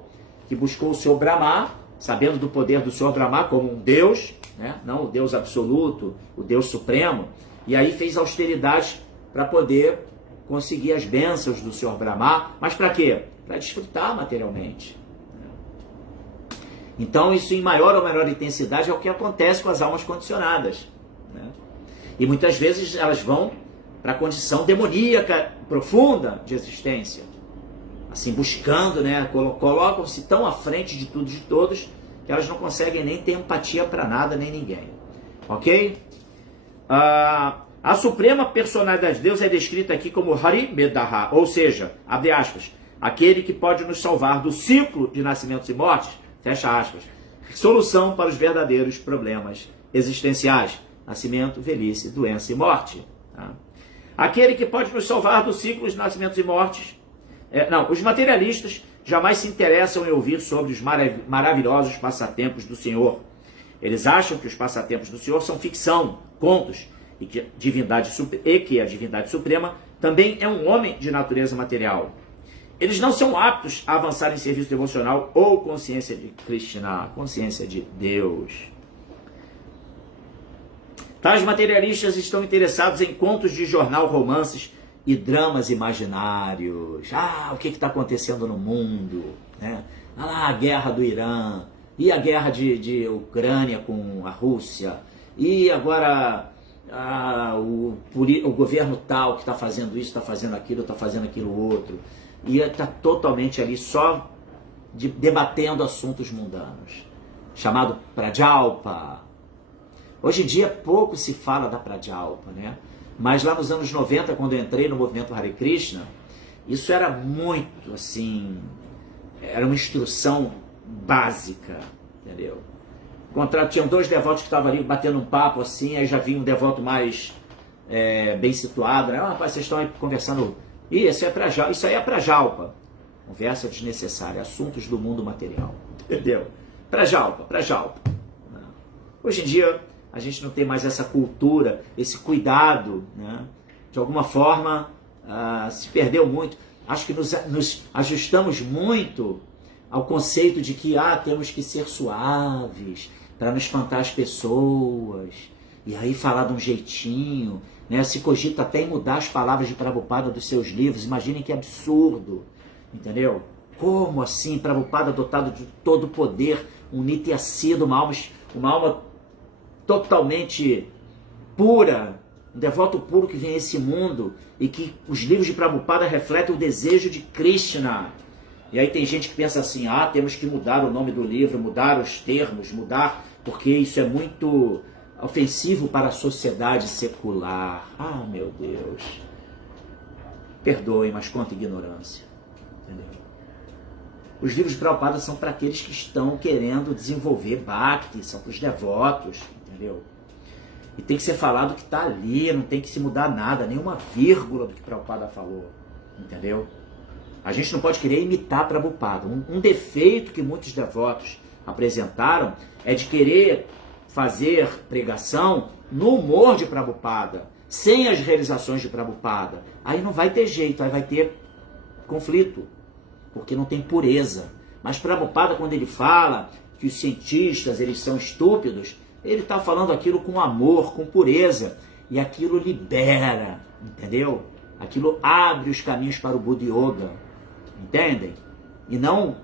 que buscou o Senhor Brahma, sabendo do poder do Senhor Brahma como um Deus, né? Não o Deus absoluto, o Deus supremo, e aí fez austeridade para poder conseguir as bênçãos do Senhor Brahma. Mas para quê? Para desfrutar materialmente. Então isso em maior ou menor intensidade é o que acontece com as almas condicionadas. Né? E muitas vezes elas vão para a condição demoníaca profunda de existência. Assim, buscando, né? Colocam-se tão à frente de tudo e de todos que elas não conseguem nem ter empatia para nada nem ninguém. Ok? A suprema personalidade de Deus é descrita aqui como Hari Medaha, ou seja, abre aspas, aquele que pode nos salvar do ciclo de nascimentos e mortes, fecha aspas, solução para os verdadeiros problemas existenciais: nascimento, velhice, doença e morte. Tá? Aquele que pode nos salvar do ciclo de nascimentos e mortes. Os materialistas jamais se interessam em ouvir sobre os maravilhosos passatempos do Senhor. Eles acham que os passatempos do Senhor são ficção, contos, e que a divindade suprema também é um homem de natureza material. Eles não são aptos a avançar em serviço devocional ou consciência de Krishna, consciência de Deus. Tais materialistas estão interessados em contos de jornal, romances e dramas imaginários. O que está acontecendo no mundo? Né? A guerra do Irã, e a guerra de Ucrânia com a Rússia, e agora o governo tal que está fazendo isso, está fazendo aquilo outro. E está totalmente ali só debatendo assuntos mundanos, chamado Prajalpa. Hoje em dia pouco se fala da Prajalpa, né? Mas lá nos anos 90, quando eu entrei no movimento Hare Krishna, isso era muito assim, era uma instrução básica, entendeu? Tinham dois devotos que estavam ali batendo um papo assim, aí já vinha um devoto mais bem situado, né? Rapaz, vocês estão aí conversando, isso aí é para Jalpa. Conversa desnecessária, assuntos do mundo material, entendeu? Para Jalpa. Hoje em dia, a gente não tem mais essa cultura, esse cuidado, né? De alguma forma, se perdeu muito. Acho que nos ajustamos muito ao conceito de que temos que ser suaves para não espantar as pessoas, e aí falar de um jeitinho, né? Se cogita até em mudar as palavras de Prabhupada dos seus livros. Imaginem que absurdo, entendeu? Como assim? Prabhupada dotado de todo o poder, um Nityasiddha, uma alma totalmente pura, um devoto puro que vem a esse mundo, e que os livros de Prabhupada refletem o desejo de Krishna. E aí tem gente que pensa assim, temos que mudar o nome do livro, mudar os termos, porque isso é muito ofensivo para a sociedade secular. Meu Deus. Perdoem, mas quanta ignorância. Entendeu? Os livros de Prabhupada são para aqueles que estão querendo desenvolver Bhakti, são para os devotos, entendeu? E tem que ser falado o que está ali, não tem que se mudar nada, nenhuma vírgula do que Prabhupada falou, entendeu? A gente não pode querer imitar Prabhupada. Um defeito que muitos devotos apresentaram é de querer fazer pregação no humor de Prabhupada, sem as realizações de Prabhupada. Aí não vai ter jeito, aí vai ter conflito, porque não tem pureza. Mas Prabhupada, quando ele fala que os cientistas eles são estúpidos, ele está falando aquilo com amor, com pureza, e aquilo libera, entendeu? Aquilo abre os caminhos para o Buddha Yoga, entendem? E não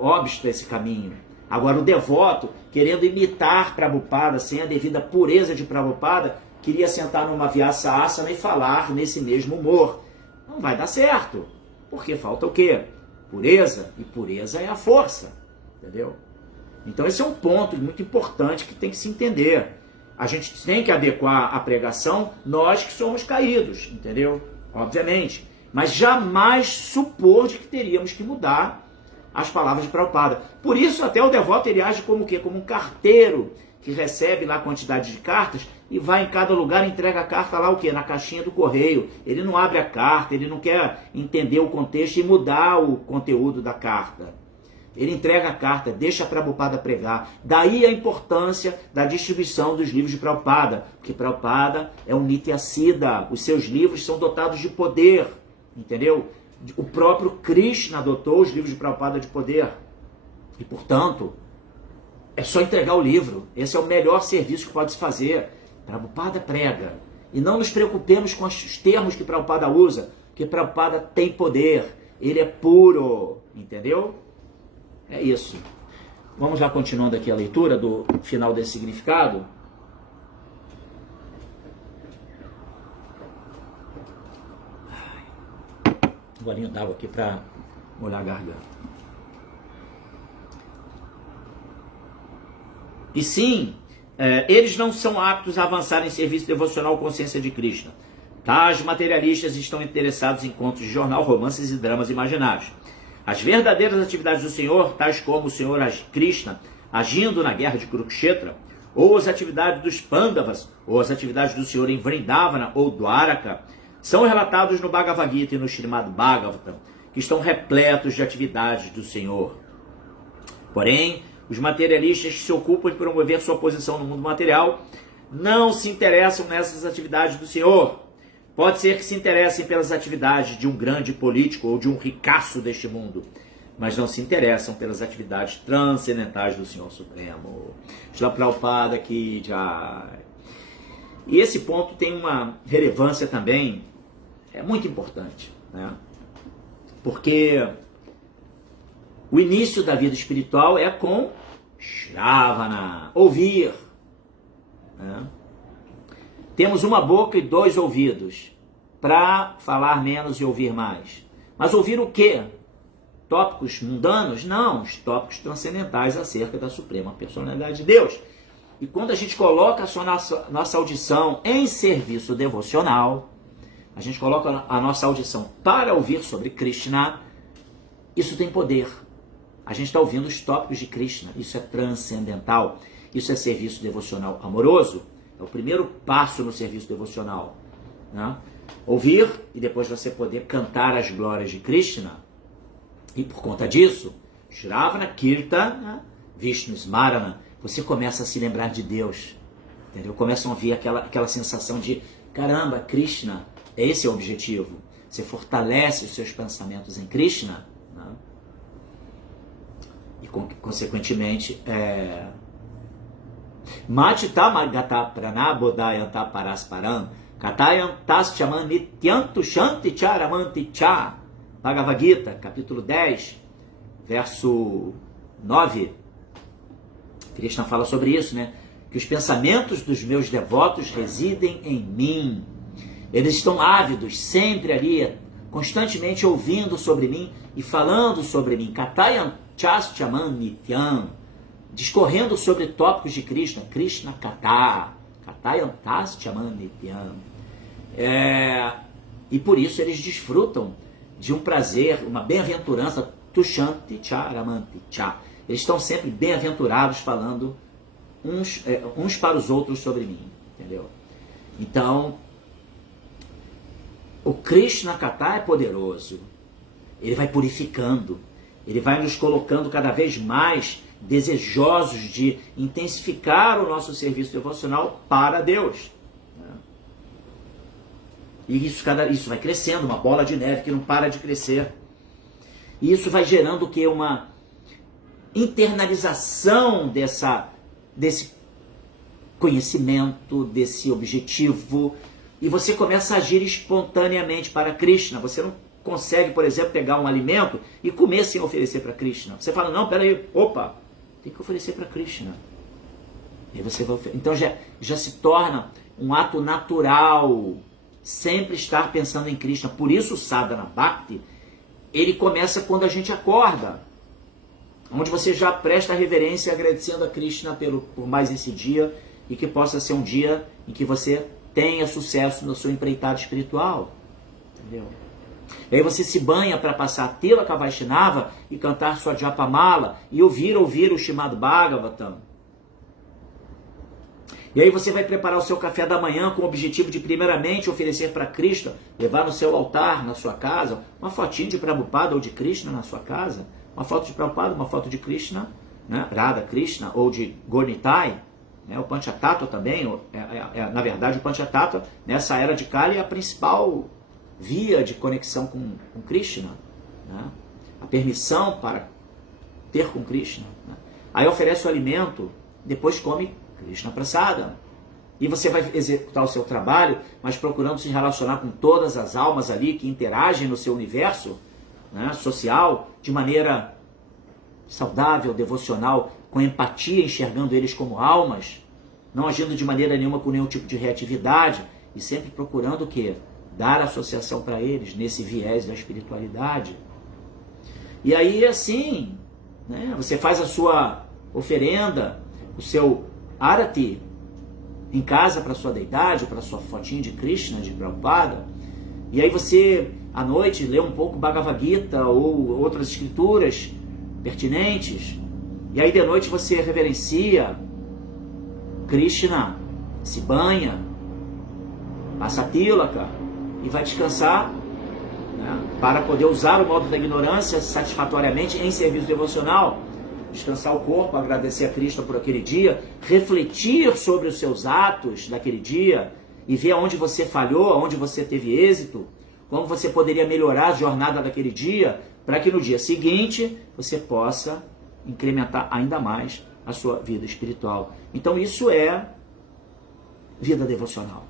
obsta esse caminho. Agora o devoto, querendo imitar Prabhupada, sem a devida pureza de Prabhupada, queria sentar numa Vyasa Asana e falar nesse mesmo humor. Não vai dar certo, porque falta o quê? Pureza, e pureza é a força, entendeu? Então esse é um ponto muito importante que tem que se entender. A gente tem que adequar a pregação, nós que somos caídos, entendeu? Obviamente. Mas jamais supor de que teríamos que mudar as palavras de Prabhupada. Por isso até o devoto ele age como o quê? Como um carteiro que recebe lá a quantidade de cartas e vai em cada lugar e entrega a carta lá o quê? Na caixinha do correio. Ele não abre a carta, ele não quer entender o contexto e mudar o conteúdo da carta. Ele entrega a carta, deixa a Prabhupada pregar. Daí a importância da distribuição dos livros de Prabhupada, porque Prabhupada é um Nityasiddha, os seus livros são dotados de poder, entendeu? O próprio Krishna adotou os livros de Prabhupada de poder. E, portanto, é só entregar o livro. Esse é o melhor serviço que pode se fazer. Prabhupada prega. E não nos preocupemos com os termos que Prabhupada usa, porque Prabhupada tem poder. Ele é puro, entendeu? É isso. Vamos lá continuando aqui a leitura do final desse significado. Um golinho d'água aqui para molhar a garganta. E sim, eles não são aptos a avançar em serviço devocional ou consciência de Krishna. Tais materialistas estão interessados em contos de jornal, romances e dramas imaginários. As verdadeiras atividades do Senhor, tais como o Senhor Krishna agindo na guerra de Kurukshetra, ou as atividades dos Pandavas, ou as atividades do Senhor em Vrindavana ou Dwaraka, são relatados no Bhagavad Gita e no Srimad Bhagavatam, que estão repletos de atividades do Senhor. Porém, os materialistas que se ocupam de promover sua posição no mundo material não se interessam nessas atividades do Senhor. Pode ser que se interessem pelas atividades de um grande político ou de um ricaço deste mundo, mas não se interessam pelas atividades transcendentais do Senhor Supremo. Shila Prabhupada aqui já. E esse ponto tem uma relevância também, muito importante, né? Porque o início da vida espiritual é com Shravana, ouvir, né? Temos uma boca e 2 ouvidos para falar menos e ouvir mais. Mas ouvir o quê? Tópicos mundanos? Não, os tópicos transcendentais acerca da Suprema Personalidade de Deus. E quando a gente coloca a nossa audição em serviço devocional, a gente coloca a nossa audição para ouvir sobre Krishna, isso tem poder. a gente está ouvindo os tópicos de Krishna. Isso é transcendental. Isso é serviço devocional amoroso. É o primeiro passo no serviço devocional, né? Ouvir e depois você poder cantar as glórias de Krishna. E por conta disso, Shravana, Kirtana, Vishnu Smarana, você começa a se lembrar de Deus. Entendeu? Começam a vir aquela sensação de, caramba, Krishna, esse é o objetivo. Você fortalece os seus pensamentos em Krishna, né? E consequentemente, Matita Margata Pranabodayanta Parasparam Katayam Taschaman Nityantu Shanti Charamanti Cha. Bhagavad Gita, capítulo 10, verso 9. Krishna fala sobre isso, né? Que os pensamentos dos meus devotos residem em mim. Eles estão ávidos, sempre ali, constantemente ouvindo sobre mim e falando sobre mim. Katayam Taschaman Nityam. Discorrendo sobre tópicos de Krishna. Krishna Kata. Katayam Taschaman Nityam. E por isso eles desfrutam de um prazer, uma bem-aventurança. Tushanti Charamanti Cha. Eles estão sempre bem-aventurados, falando uns para os outros sobre mim. Entendeu? Então, o Krishna Kata é poderoso. Ele vai purificando. Ele vai nos colocando cada vez mais desejosos de intensificar o nosso serviço devocional para Deus. E isso vai crescendo, uma bola de neve que não para de crescer. E isso vai gerando o quê? Uma internalização desse conhecimento, desse objetivo. E você começa a agir espontaneamente para Krishna. Você não consegue, por exemplo, pegar um alimento e comer sem oferecer para Krishna. Você fala, não, peraí, opa, tem que oferecer para Krishna. E você vai então já se torna um ato natural, sempre estar pensando em Krishna. Por isso o Sadhana Bhakti, ele começa quando a gente acorda, onde você já presta reverência agradecendo a Krishna por mais esse dia, e que possa ser um dia em que você tenha sucesso na sua empreitada espiritual. Entendeu? E aí você se banha para passar a Tilaka Vaishnava e cantar sua Japamala e ouvir o Srimad Bhagavatam. E aí você vai preparar o seu café da manhã com o objetivo de primeiramente oferecer para Krishna, levar no seu altar, na sua casa, uma fotinho de Prabhupada ou de Krishna na sua casa, uma foto de Prabhupada, uma foto de Krishna, né? Radha Krishna ou de Gornitai, né? O Panchatattva também, na verdade o Panchatattva nessa era de Kali é a principal via de conexão com Krishna, né? A permissão para ter com Krishna, né? Aí oferece o alimento, depois come Krishna Prasada. E você vai executar o seu trabalho, mas procurando se relacionar com todas as almas ali que interagem no seu universo, né, social, de maneira saudável, devocional, com empatia, enxergando eles como almas, não agindo de maneira nenhuma com nenhum tipo de reatividade, e sempre procurando o quê? Dar associação para eles, nesse viés da espiritualidade. E aí, assim, né, você faz a sua oferenda, o seu Arati em casa para sua deidade, para sua fotinho de Krishna, de Prabhupada, e aí você à noite lê um pouco Bhagavad Gita ou outras escrituras pertinentes, e aí de noite você reverencia Krishna, se banha, passa a Tilaka e vai descansar, né, para poder usar o modo da ignorância satisfatoriamente em serviço devocional. Descansar o corpo, agradecer a Krishna por aquele dia, refletir sobre os seus atos daquele dia e ver aonde você falhou, aonde você teve êxito, como você poderia melhorar a jornada daquele dia, para que no dia seguinte você possa incrementar ainda mais a sua vida espiritual. Então isso é vida devocional.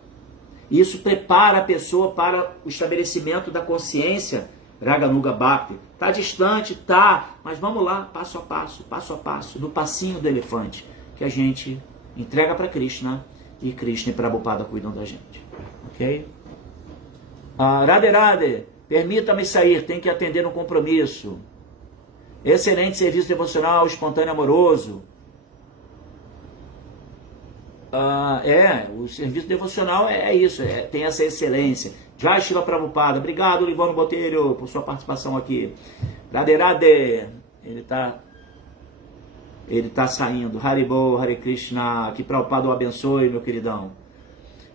Isso prepara a pessoa para o estabelecimento da consciência Raganuga Bhakti. Está distante, tá, mas vamos lá, passo a passo, no passinho do elefante, que a gente entrega para Krishna, e Krishna e Prabhupada cuidam da gente. Ok? Radhe Radhe, permita-me sair, tem que atender um compromisso. Excelente serviço devocional, espontâneo, amoroso. O serviço devocional é isso, tem essa excelência. Jai Shila Prabhupada, obrigado Livono Botelho por sua participação aqui. Radhe Radhe, ele está Ele está saindo. Haribo, Hare Krishna. Que Prabhupada o abençoe, meu queridão.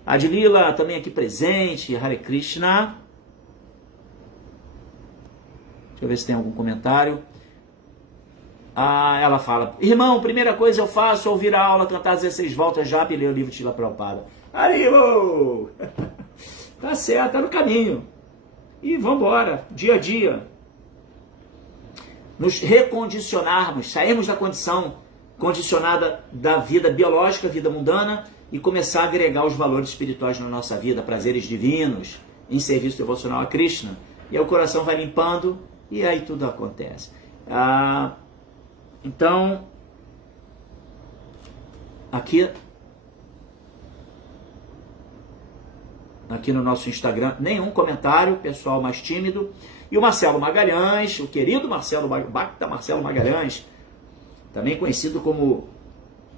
Adilila também aqui presente. Hare Krishna. Deixa eu ver se tem algum comentário. Ela fala: irmão, primeira coisa eu faço é ouvir a aula, cantar 16 voltas já e ler o livro de Srila Prabhupada. Haribo! Tá certo, tá no caminho. E vamos embora, dia a dia. Nos recondicionarmos, sairmos da condição condicionada da vida biológica, vida mundana, e começar a agregar os valores espirituais na nossa vida, prazeres divinos, em serviço devocional a Krishna. E aí o coração vai limpando e aí tudo acontece. Então, aqui no nosso Instagram, nenhum comentário, pessoal mais tímido. E o Marcelo Magalhães, o querido Marcelo Magalhães, também conhecido como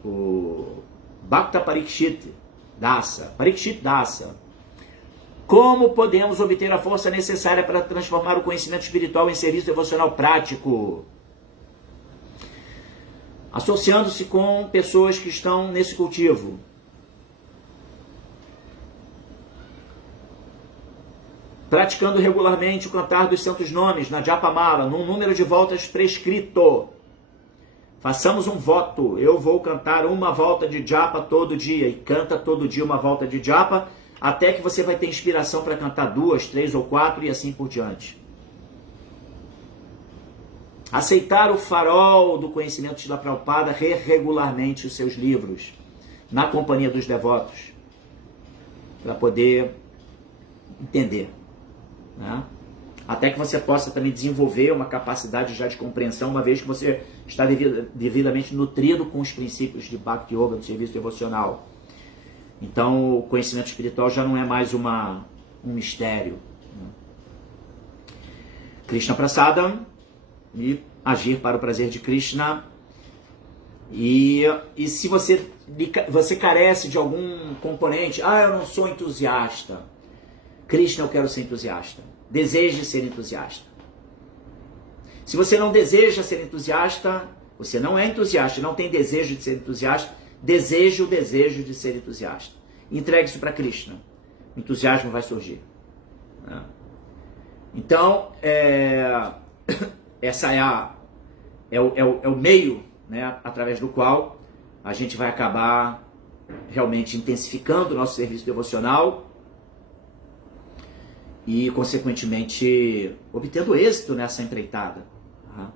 o Bhakta Parikshit Dasa. Como podemos obter a força necessária para transformar o conhecimento espiritual em serviço devocional prático? Associando-se com pessoas que estão nesse cultivo. Praticando regularmente o cantar dos santos nomes na Japamala, num número de voltas prescrito. Façamos um voto. Eu vou cantar uma volta de japa todo dia. E canta todo dia uma volta de japa, até que você vai ter inspiração para cantar 2, 3 ou 4 e assim por diante. Aceitar o farol do conhecimento de Srila Prabhupada, ler regularmente os seus livros, na companhia dos devotos, para poder entender. Né? Até que você possa também desenvolver uma capacidade já de compreensão, uma vez que você está devidamente nutrido com os princípios de Bhakti Yoga, do serviço devocional. Então, o conhecimento espiritual já não é mais um mistério. Né? Krishna Prasadam, e agir para o prazer de Krishna. E se você carece de algum componente, eu não sou entusiasta. Krishna, eu quero ser entusiasta. Deseje ser entusiasta. Se você não deseja ser entusiasta, você não é entusiasta, não tem desejo de ser entusiasta, deseje o desejo de ser entusiasta. Entregue isso para Krishna. O entusiasmo vai surgir. Né? Então, essa é o meio, né, através do qual a gente vai acabar realmente intensificando o nosso serviço devocional e, consequentemente, obtendo êxito nessa empreitada, tá?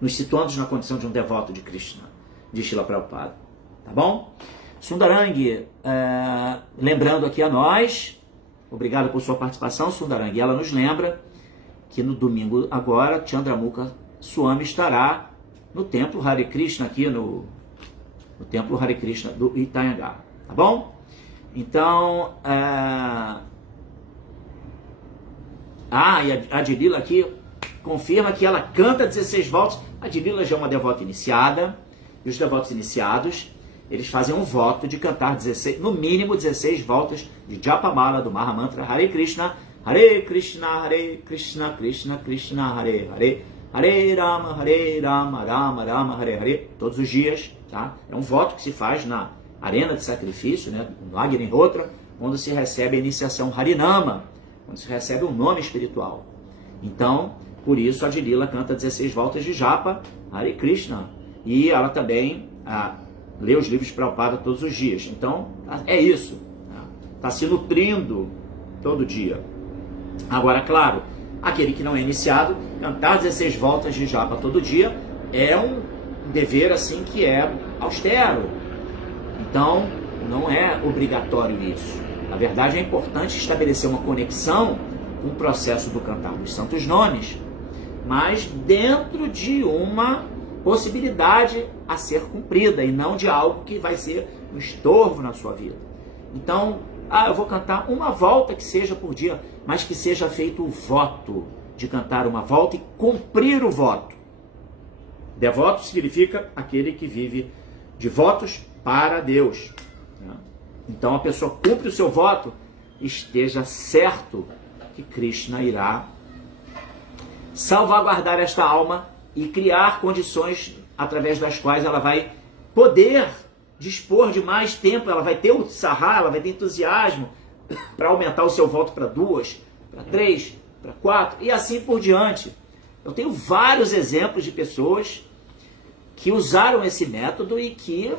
Nos situando na condição de um devoto de Krishna, de Srila Prabhupada. Tá bom? Sundarang, lembrando aqui a nós, obrigado por sua participação, Sundarang, ela nos lembra que no domingo agora, Chandramukha Swami estará no Templo Hare Krishna, aqui no Templo Hare Krishna do Itanhangá, tá bom? Então, e a Adilila aqui confirma que ela canta 16 voltas. A Adilila já é uma devota iniciada, e os devotos iniciados, eles fazem um voto de cantar 16, no mínimo 16 voltas de Japamala do Mahamantra Hare Krishna, Krishna Krishna Krishna, Hare Hare, Hare Rama, Rama Rama, Hare Hare, todos os dias, tá? É um voto que se faz na arena de sacrifício, né? No Agnihotra, quando se recebe a iniciação Harinama, quando se recebe um nome espiritual. Então, por isso a Adilila canta 16 voltas de Japa, Hare Krishna, e ela também lê os livros de Prabhupada todos os dias. Então, é isso, está se nutrindo todo dia. Agora, claro, aquele que não é iniciado, cantar 16 voltas de japa todo dia é um dever assim que é austero. Então, não é obrigatório isso. Na verdade, é importante estabelecer uma conexão com o processo do cantar dos santos nomes, mas dentro de uma possibilidade a ser cumprida e não de algo que vai ser um estorvo na sua vida. Então, eu vou cantar uma volta que seja por dia, mas que seja feito o voto de cantar uma volta e cumprir o voto. Devoto significa aquele que vive de votos para Deus. Então a pessoa cumpre o seu voto, esteja certo que Krishna irá salvaguardar esta alma e criar condições através das quais ela vai poder dispor de mais tempo, ela vai ter o sarra, ela vai ter entusiasmo para aumentar o seu voto para 2, para 3, para 4 e assim por diante. Eu tenho vários exemplos de pessoas que usaram esse método e que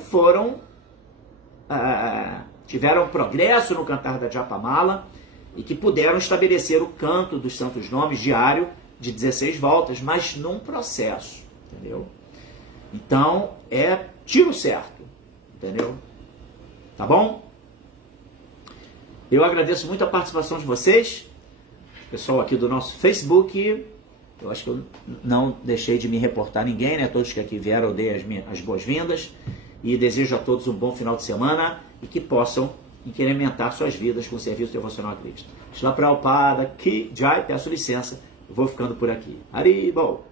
tiveram progresso no cantar da Japamala e que puderam estabelecer o canto dos santos nomes diário de 16 voltas, mas num processo, entendeu? Então, é tiro certo, entendeu? Tá bom? Eu agradeço muito a participação de vocês, pessoal aqui do nosso Facebook. Eu acho que eu não deixei de me reportar ninguém, né? Todos que aqui vieram, eu dei as boas-vindas. E desejo a todos um bom final de semana e que possam incrementar suas vidas com o serviço devocional a Cristo. Shila Prabhupada, Ki Jai, peço licença, eu vou ficando por aqui. Haribol!